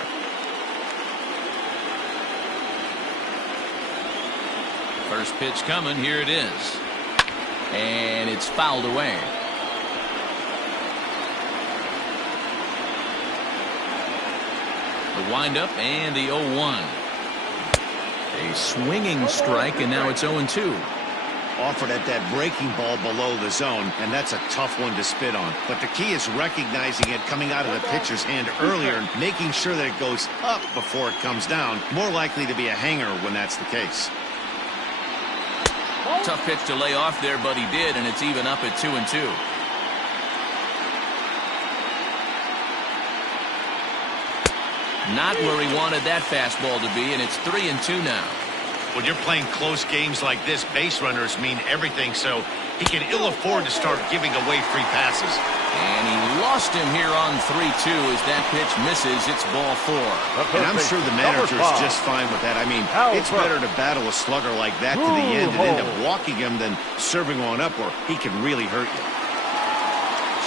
First pitch coming, here it is. And it's fouled away. The windup and the 0-1. A swinging strike, and now it's 0-2. Offered at that breaking ball below the zone, and that's a tough one to spit on. But the key is recognizing it coming out of the pitcher's hand earlier and making sure that it goes up before it comes down. More likely to be a hanger when that's the case. Tough pitch to lay off there, but he did, and it's even up at 2-2. Not where he wanted that fastball to be, and it's 3-2 now. When you're playing close games like this, base runners mean everything, so he can ill afford to start giving away free passes. And he lost him here on 3-2 as that pitch misses. It's ball 4. And I'm sure the manager is just fine with that. I mean, it's better to battle a slugger like that to the end and end up walking him than serving one up where he can really hurt you.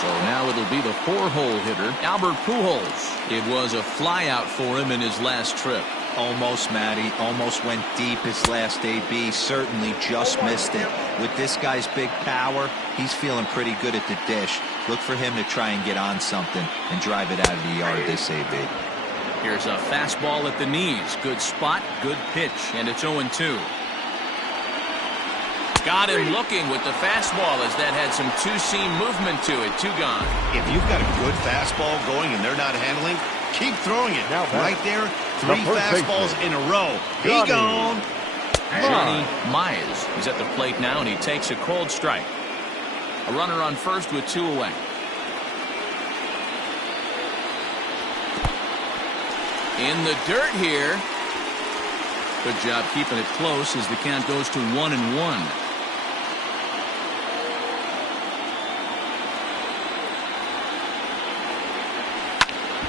So now it'll be the 4-hole hitter, Albert Pujols. It was a flyout for him in his last trip. Almost, Matty. Almost went deep his last AB. Certainly just missed it. With this guy's big power, he's feeling pretty good at the dish. Look for him to try and get on something and drive it out of the yard this AB. Here's a fastball at the knees. Good spot, good pitch, and it's 0-2. Got him looking with the fastball as that had some two-seam movement to it. 2 gone. If you've got a good fastball going and they're not handling, keep throwing it. Right there, 3 fastballs in a row. He gone. Johnny Mize is at the plate now, and he takes a cold strike. A runner on first with 2 away. In the dirt here. Good job keeping it close as the count goes to 1-1.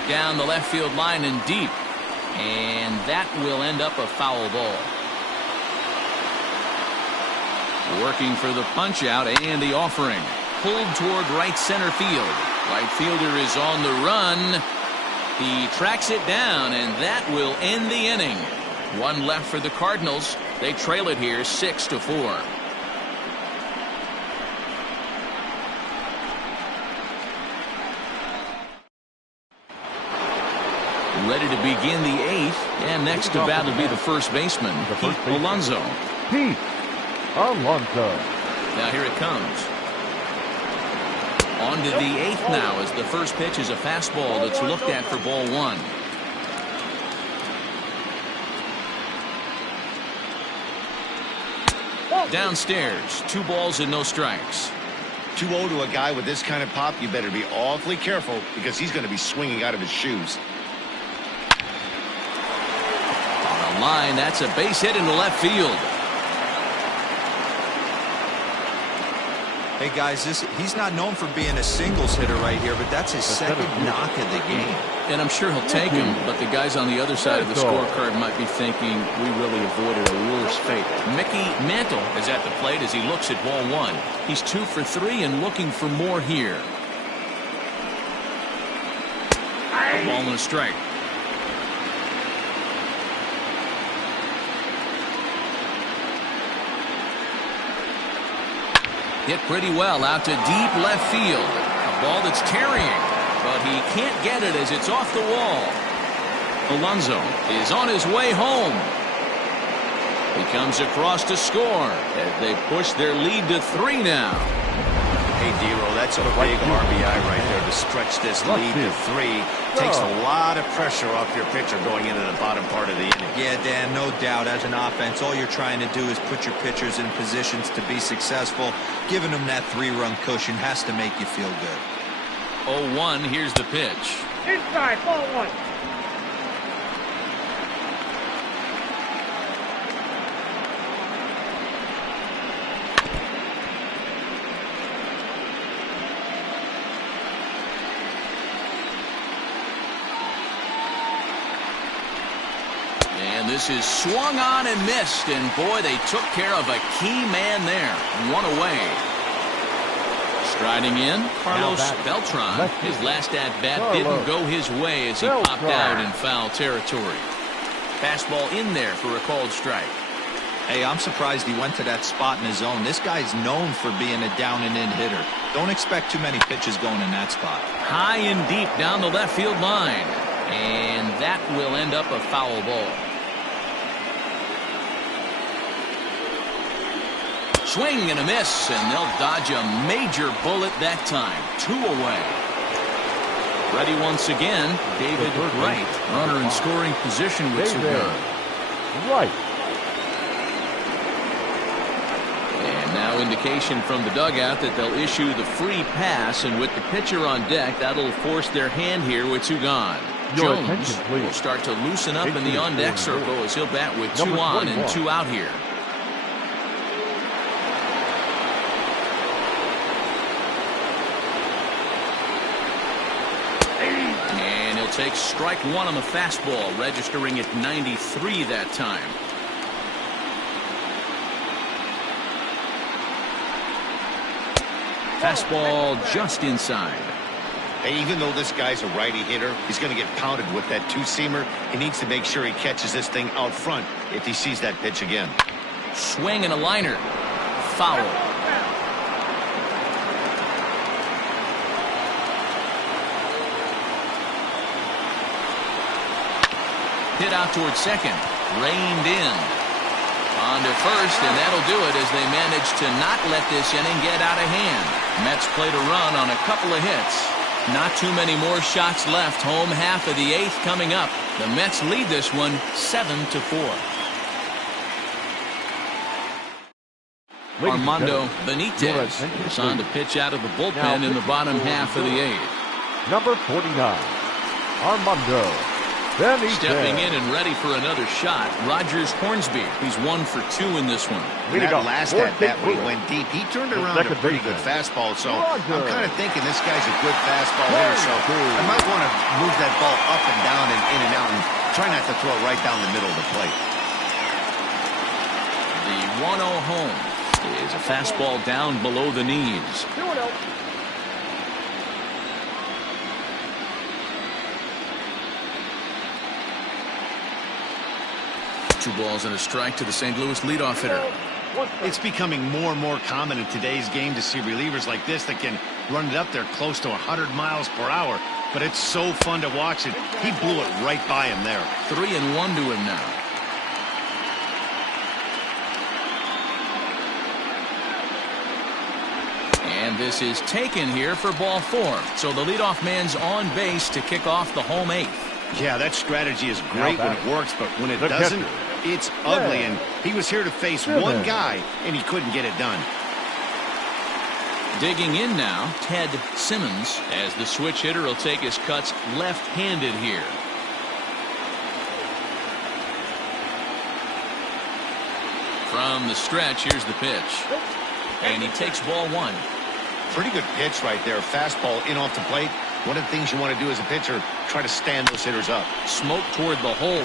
Down the left field line and deep. And that will end up a foul ball. Working for the punch out and the offering. Pulled toward right center field. Right fielder is on the run. He tracks it down, and that will end the inning. 1 left for the Cardinals. They trail it here 6-4. Ready to begin the 8th, and next to bat will be the first baseman, Pete Alonso. Pete Alonso. Now here it comes. On to the 8th now as the first pitch is a fastball that's looked at for ball 1. Downstairs, 2 balls and no strikes. 2-0 to a guy with this kind of pop, you better be awfully careful because he's going to be swinging out of his shoes. On a line, that's a base hit into left field. Hey guys, he's not known for being a singles hitter right here, but that's his second knock of the game. And I'm sure he'll take him, but the guys on the other side of the scorecard might be thinking we really avoided a worse fate. Mickey Mantle is at the plate as he looks at ball 1. He's 2 for 3 and looking for more here. A ball and a strike. Hit pretty well out to deep left field. A ball that's carrying, but he can't get it as it's off the wall. Alonso is on his way home. He comes across to score as they push their lead to 3 now. Hey, Dero, that's a big RBI right there to stretch this lead to 3. Takes a lot of pressure off your pitcher going into the bottom part of the inning. Yeah, Dan, no doubt. As an offense, all you're trying to do is put your pitchers in positions to be successful. Giving them that 3-run cushion has to make you feel good. 0-1, here's the pitch. Inside, ball 1. And this is swung on and missed. And, boy, they took care of a key man there. One away. Striding in, Carlos Beltran. His last at-bat didn't go his way as he popped out in foul territory. Fastball in there for a called strike. Hey, I'm surprised he went to that spot in his zone. This guy's known for being a down-and-in hitter. Don't expect too many pitches going in that spot. High and deep down the left field line. And that will end up a foul ball. Swing and a miss, and they'll dodge a major bullet that time. 2 away. Ready once again, David Wright. Runner in scoring position with Segura. Right. And now indication from the dugout that they'll issue the free pass, and with the pitcher on deck, that'll force their hand here with 2 gone. Jones will start to loosen up in the on-deck circle as he'll bat with 2 on and 2 out here. And he'll take strike 1 on the fastball, registering at 93 that time. Fastball just inside. Hey, even though this guy's a righty hitter, he's going to get pounded with that 2-seamer. He needs to make sure he catches this thing out front if he sees that pitch again. Swing and a liner. Foul. Hit out towards second. Reined in. On to first, and that'll do it as they manage to not let this inning get out of hand. Mets played a run on a couple of hits. Not too many more shots left. Home half of the 8th coming up. The Mets lead this one 7-4. Armando Benitez is on to pitch out of the bullpen in the bottom half of the 8th. Number 49, Armando Benitez. Stepping in and ready for another shot, Rogers Hornsby. He's 1 for 2 in this one. That last at-bat when he went deep, he turned around a pretty good fastball, so I'm kind of thinking this guy's a good fastball hitter, so I might want to move that ball up and down and in and out and try not to throw it right down the middle of the plate. The 1-0 home is a fastball down below the knees. 2-0. 2 balls and a strike to the St. Louis leadoff hitter. It's becoming more and more common in today's game to see relievers like this that can run it up there close to 100 miles per hour. But it's so fun to watch it. He blew it right by him there. 3-1 to him now. And this is taken here for ball 4. So the leadoff man's on base to kick off the home 8th. Yeah, that strategy is great when it works, but when it doesn't, it's ugly. And he was here to face one guy, and he couldn't get it done. Digging in now, Ted Simmons, as the switch hitter will take his cuts left-handed here. From the stretch, here's the pitch. And he takes ball 1. Pretty good pitch right there. Fastball in off the plate. One of the things you want to do as a pitcher, try to stand those hitters up. Smoke toward the hole.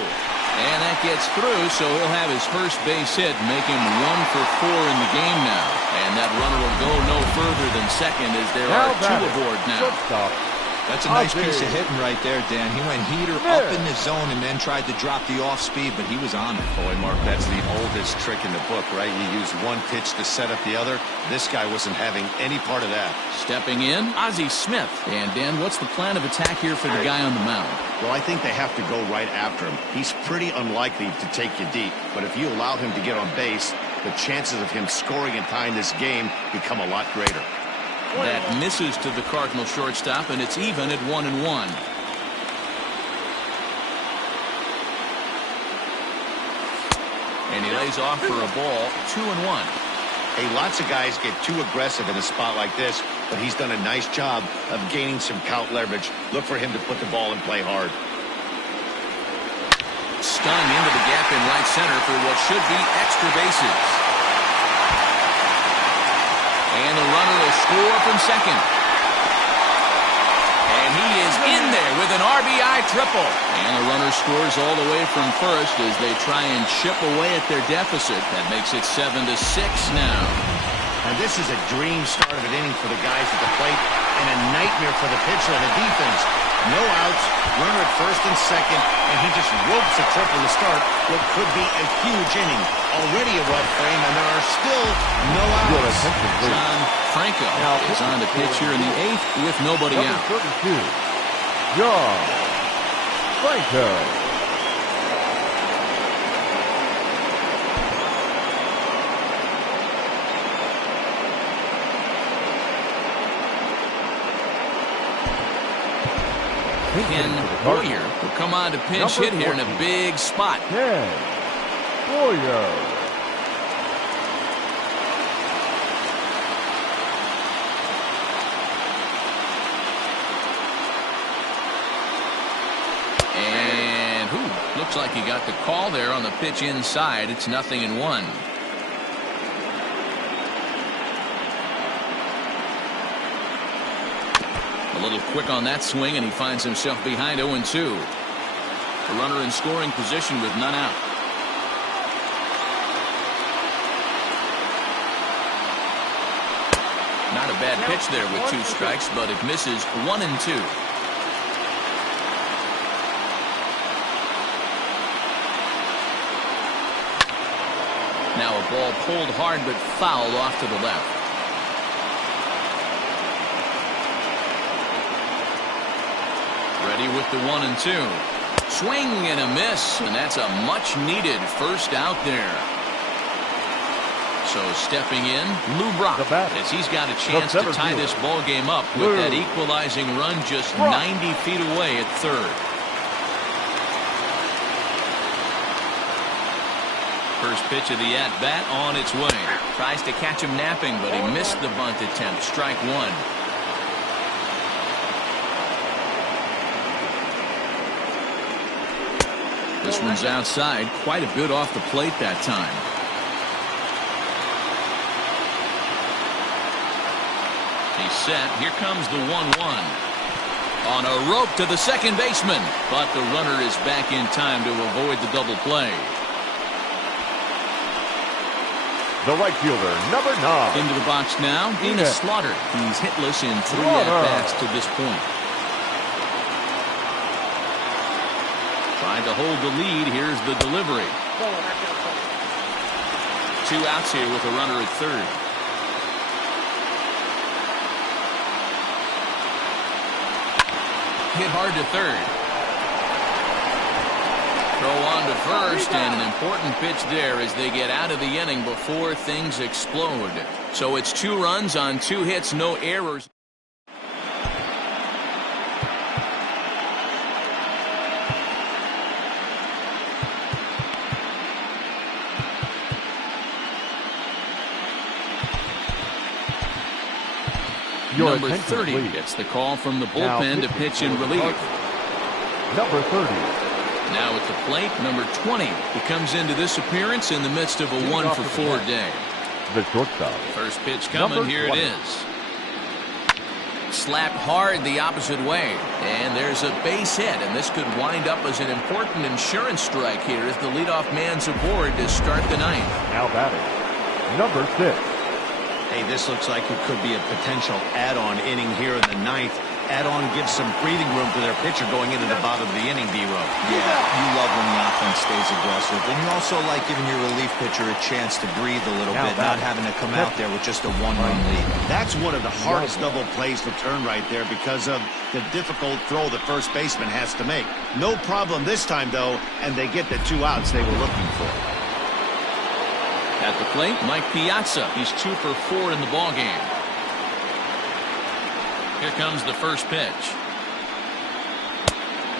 And that gets through, so he'll have his first base hit, make him 1 for 4 in the game now. And that runner will go no further than second as there are 2 aboard now. That's a nice piece of hitting right there, Dan. He went heater up in the zone and then tried to drop the off speed, but he was on it. Boy, Mark, that's the oldest trick in the book, right? You use one pitch to set up the other. This guy wasn't having any part of that. Stepping in, Ozzie Smith. And, Dan, what's the plan of attack here for the guy on the mound? Well, I think they have to go right after him. He's pretty unlikely to take you deep, but if you allow him to get on base, the chances of him scoring and tying this game become a lot greater. That misses to the Cardinal shortstop, and it's even at 1-1. And he lays off for a ball, 2-1. Hey, lots of guys get too aggressive in a spot like this, but he's done a nice job of gaining some count leverage. Look for him to put the ball in play hard. Stung into the gap in right center for what should be extra bases. And the runner will score from second. And he is in there with an RBI triple. And the runner scores all the way from first as they try and chip away at their deficit. That makes it 7-6 now. And this is a dream start of an inning for the guys at the plate and a nightmare for the pitcher and the defense. No outs, runner at first and second, and he just ropes a triple to start what could be a huge inning. Already a rough frame, and there are still no outs. John Franco is on the pitch here in the 8th with nobody out. 32, John Franco. Ken Boyer will come on to pinch hit here in a big spot. Ken Boyer. And looks like he got the call there on the pitch inside. It's 0-1. A little quick on that swing, and he finds himself behind 0-2. A runner in scoring position with none out. Not a bad pitch there with 2 strikes, but it misses 1-2. Now a ball pulled hard but fouled off to the left. Ready with the 1-2. Swing and a miss, and that's a much-needed first out there. So stepping in, Lou Brock, as he's got a chance to tie this ball game up with that equalizing run just 90 feet away at third. First pitch of the at-bat on its way. Tries to catch him napping, but he missed the bunt attempt. Strike 1. This one's outside, quite a bit off the plate that time. He's set. Here comes the 1-1. On a rope to the second baseman, but the runner is back in time to avoid the double play. The right fielder, number 9. Into the box now, Dina Slaughter. He's hitless in 3 at-bats to this point. Trying to hold the lead. Here's the delivery. 2 outs here with a runner at third. Hit hard to third. Throw on to first, and an important pitch there as they get out of the inning before things explode. So it's 2 runs on 2 hits, no errors. Number 30 gets the call from the bullpen to pitch in relief. Number 30. Now at the plate, number 20. He comes into this appearance in the midst of a 1-for-4 day. The shortstop. First pitch coming. Here it is. Slapped hard the opposite way. And there's a base hit. And this could wind up as an important insurance strike here as the leadoff man's aboard to start the 9th. Now batting, number 6. Hey, this looks like it could be a potential add-on inning here in the 9th. Add-on gives some breathing room to their pitcher going into the bottom of the inning, D-Row. Yeah, you love when the offense stays aggressive. And you also like giving your relief pitcher a chance to breathe a little bit, not having to come out there with just a 1-run lead. That's one of the hardest double plays to turn right there because of the difficult throw the first baseman has to make. No problem this time, though, and they get the 2 outs they were looking for. At the plate, Mike Piazza. He's 2 for 4 in the ballgame. Here comes the first pitch.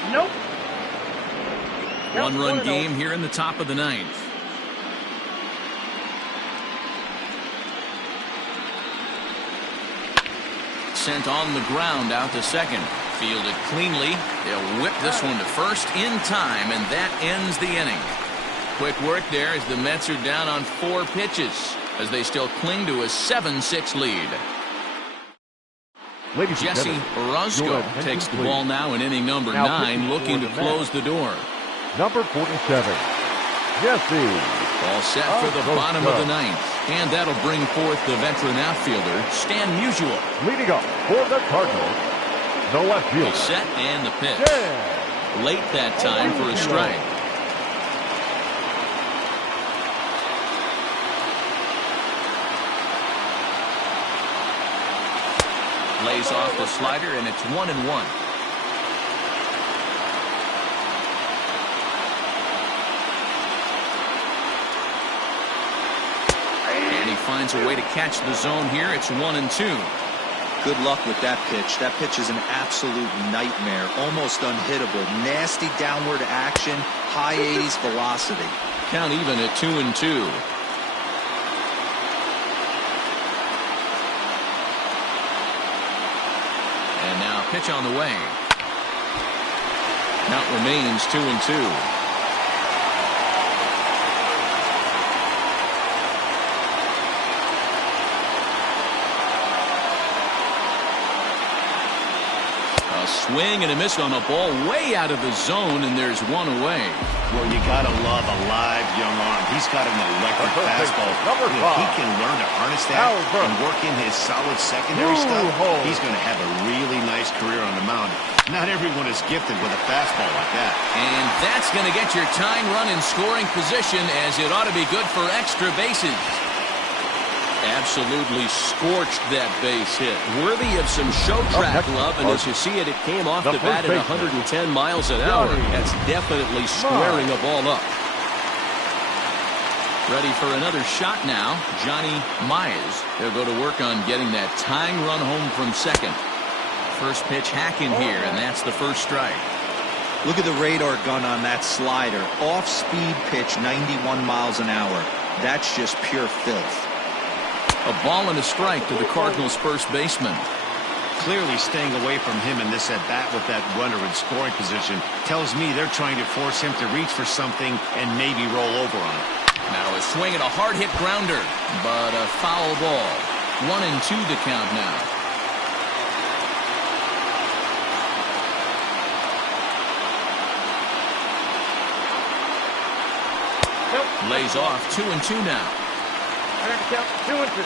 Nope. 1-run game here in the top of the 9th. Sent on the ground out to second. Fielded cleanly. They'll whip this one to first in time, and that ends the inning. Quick work there as the Mets are down on 4 pitches as they still cling to a 7-6 lead. Jesse Orozco takes the ball now in inning number 9, looking to close the door. Number 47, Jesse. All set for the bottom of the 9th. And that'll bring forth the veteran outfielder, Stan Musial. Leading up for the Cardinals, the left fielder. Set and the pitch. Late that time for a strike. Lays off the slider, and it's 1-1. And he finds a way to catch the zone here. It's 1-2. Good luck with that pitch. That pitch is an absolute nightmare. Almost unhittable. Nasty downward action. High 80s velocity. Count even at 2-2. And now pitch on the way. Count remains 2-2. Swing and a miss on a ball way out of the zone, and there's one away. Well, you gotta love a live young arm. He's got an electric fastball. If he can learn to harness that and work in his solid secondary stuff, he's going to have a really nice career on the mound. Not everyone is gifted with a fastball like that. And that's going to get your tying run in scoring position, as it ought to be good for extra bases. Absolutely scorched that base hit. Worthy of some show track love, and as you see it, it came off the bat at 110 miles an hour. That's definitely squaring a ball up. Ready for another shot now, Johnny Mize. He'll go to work on getting that tying run home from second. First pitch hacking here, and that's the first strike. Look at the radar gun on that slider. Off-speed pitch, 91 miles an hour. That's just pure filth. A ball and a strike to the Cardinals' first baseman. Clearly staying away from him in this at-bat with that runner in scoring position tells me they're trying to force him to reach for something and maybe roll over on it. Now a swing at a hard-hit grounder, but a foul ball. 1-2 the count now. Lays off 2-2 now. I got to count 2-2.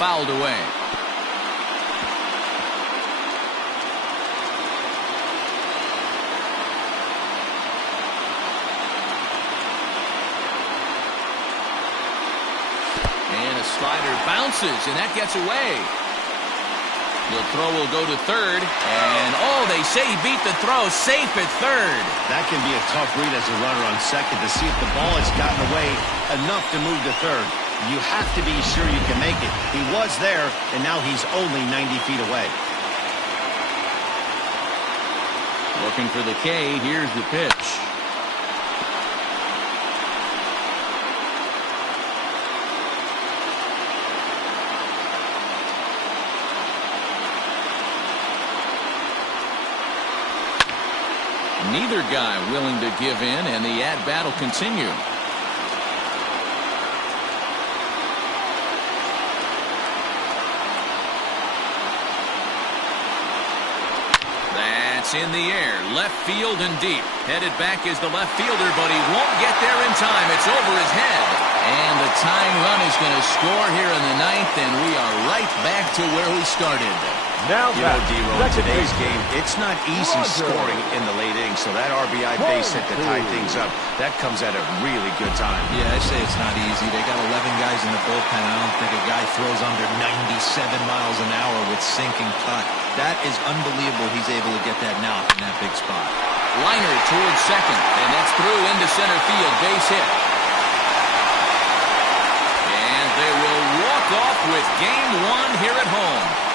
Fouled away. And a slider bounces, and that gets away. The throw will go to third, and they say he beat the throw, safe at third. That can be a tough read as a runner on second to see if the ball has gotten away enough to move to third. You have to be sure you can make it. He was there, and now he's only 90 feet away. Looking for the K, here's the pitch. Neither guy willing to give in, and the at-bat will continue. That's in the air, left field and deep. Headed back is the left fielder, but he won't get there in time. It's over his head. And the tying run is going to score here in the 9th, and we are right back to where we started. Now you know, D-Roll, in today's game, it's not easy scoring in the late innings, so that RBI base hit to tie things up, that comes at a really good time. Yeah, I say it's not easy. They got 11 guys in the bullpen. I don't think a guy throws under 97 miles an hour with sinking cut. That is unbelievable he's able to get that knock in that big spot. Liner towards second, and that's through into center field. Base hit. And they will walk off with game 1 here at home.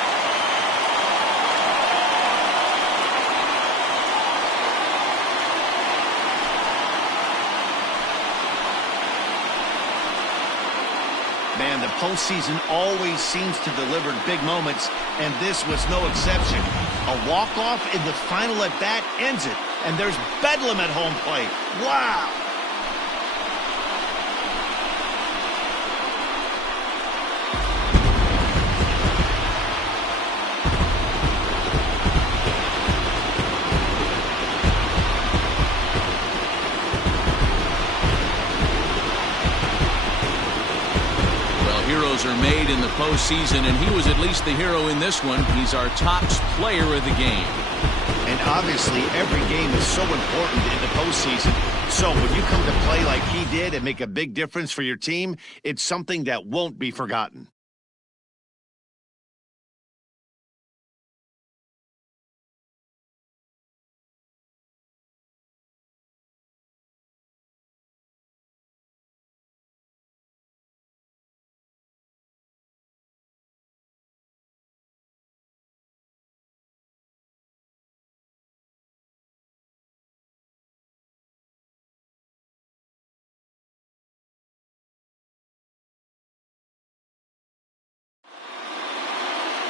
Man, the postseason always seems to deliver big moments, and this was no exception. A walk-off in the final at-bat ends it, and there's bedlam at home plate. Wow! made in the postseason, and he was at least the hero in this one. He's our top player of the game. And obviously, every game is so important in the postseason. So when you come to play like he did and make a big difference for your team, it's something that won't be forgotten.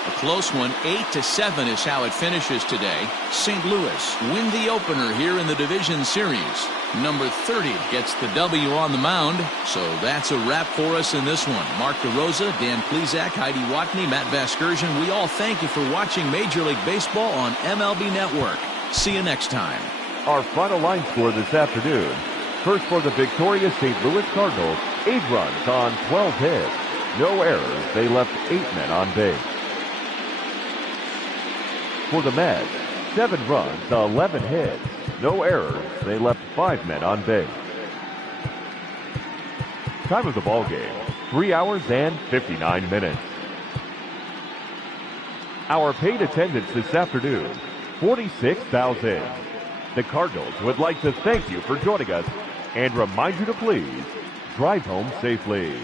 A close one, 8-7 is how it finishes today. St. Louis win the opener here in the division series. Number 30 gets the W on the mound. So that's a wrap for us in this one. Mark DeRosa, Dan Plezak, Heidi Watney, Matt Vasgersian. We all thank you for watching Major League Baseball on MLB Network. See you next time. Our final line score this afternoon. First for the victorious St. Louis Cardinals, 8 runs on 12 hits. No errors. They left 8 men on base. For the Mets, 7 runs, 11 hits, no errors. They left 5 men on base. Time of the ball game, 3 hours and 59 minutes. Our paid attendance this afternoon, 46,000. The Cardinals would like to thank you for joining us and remind you to please drive home safely.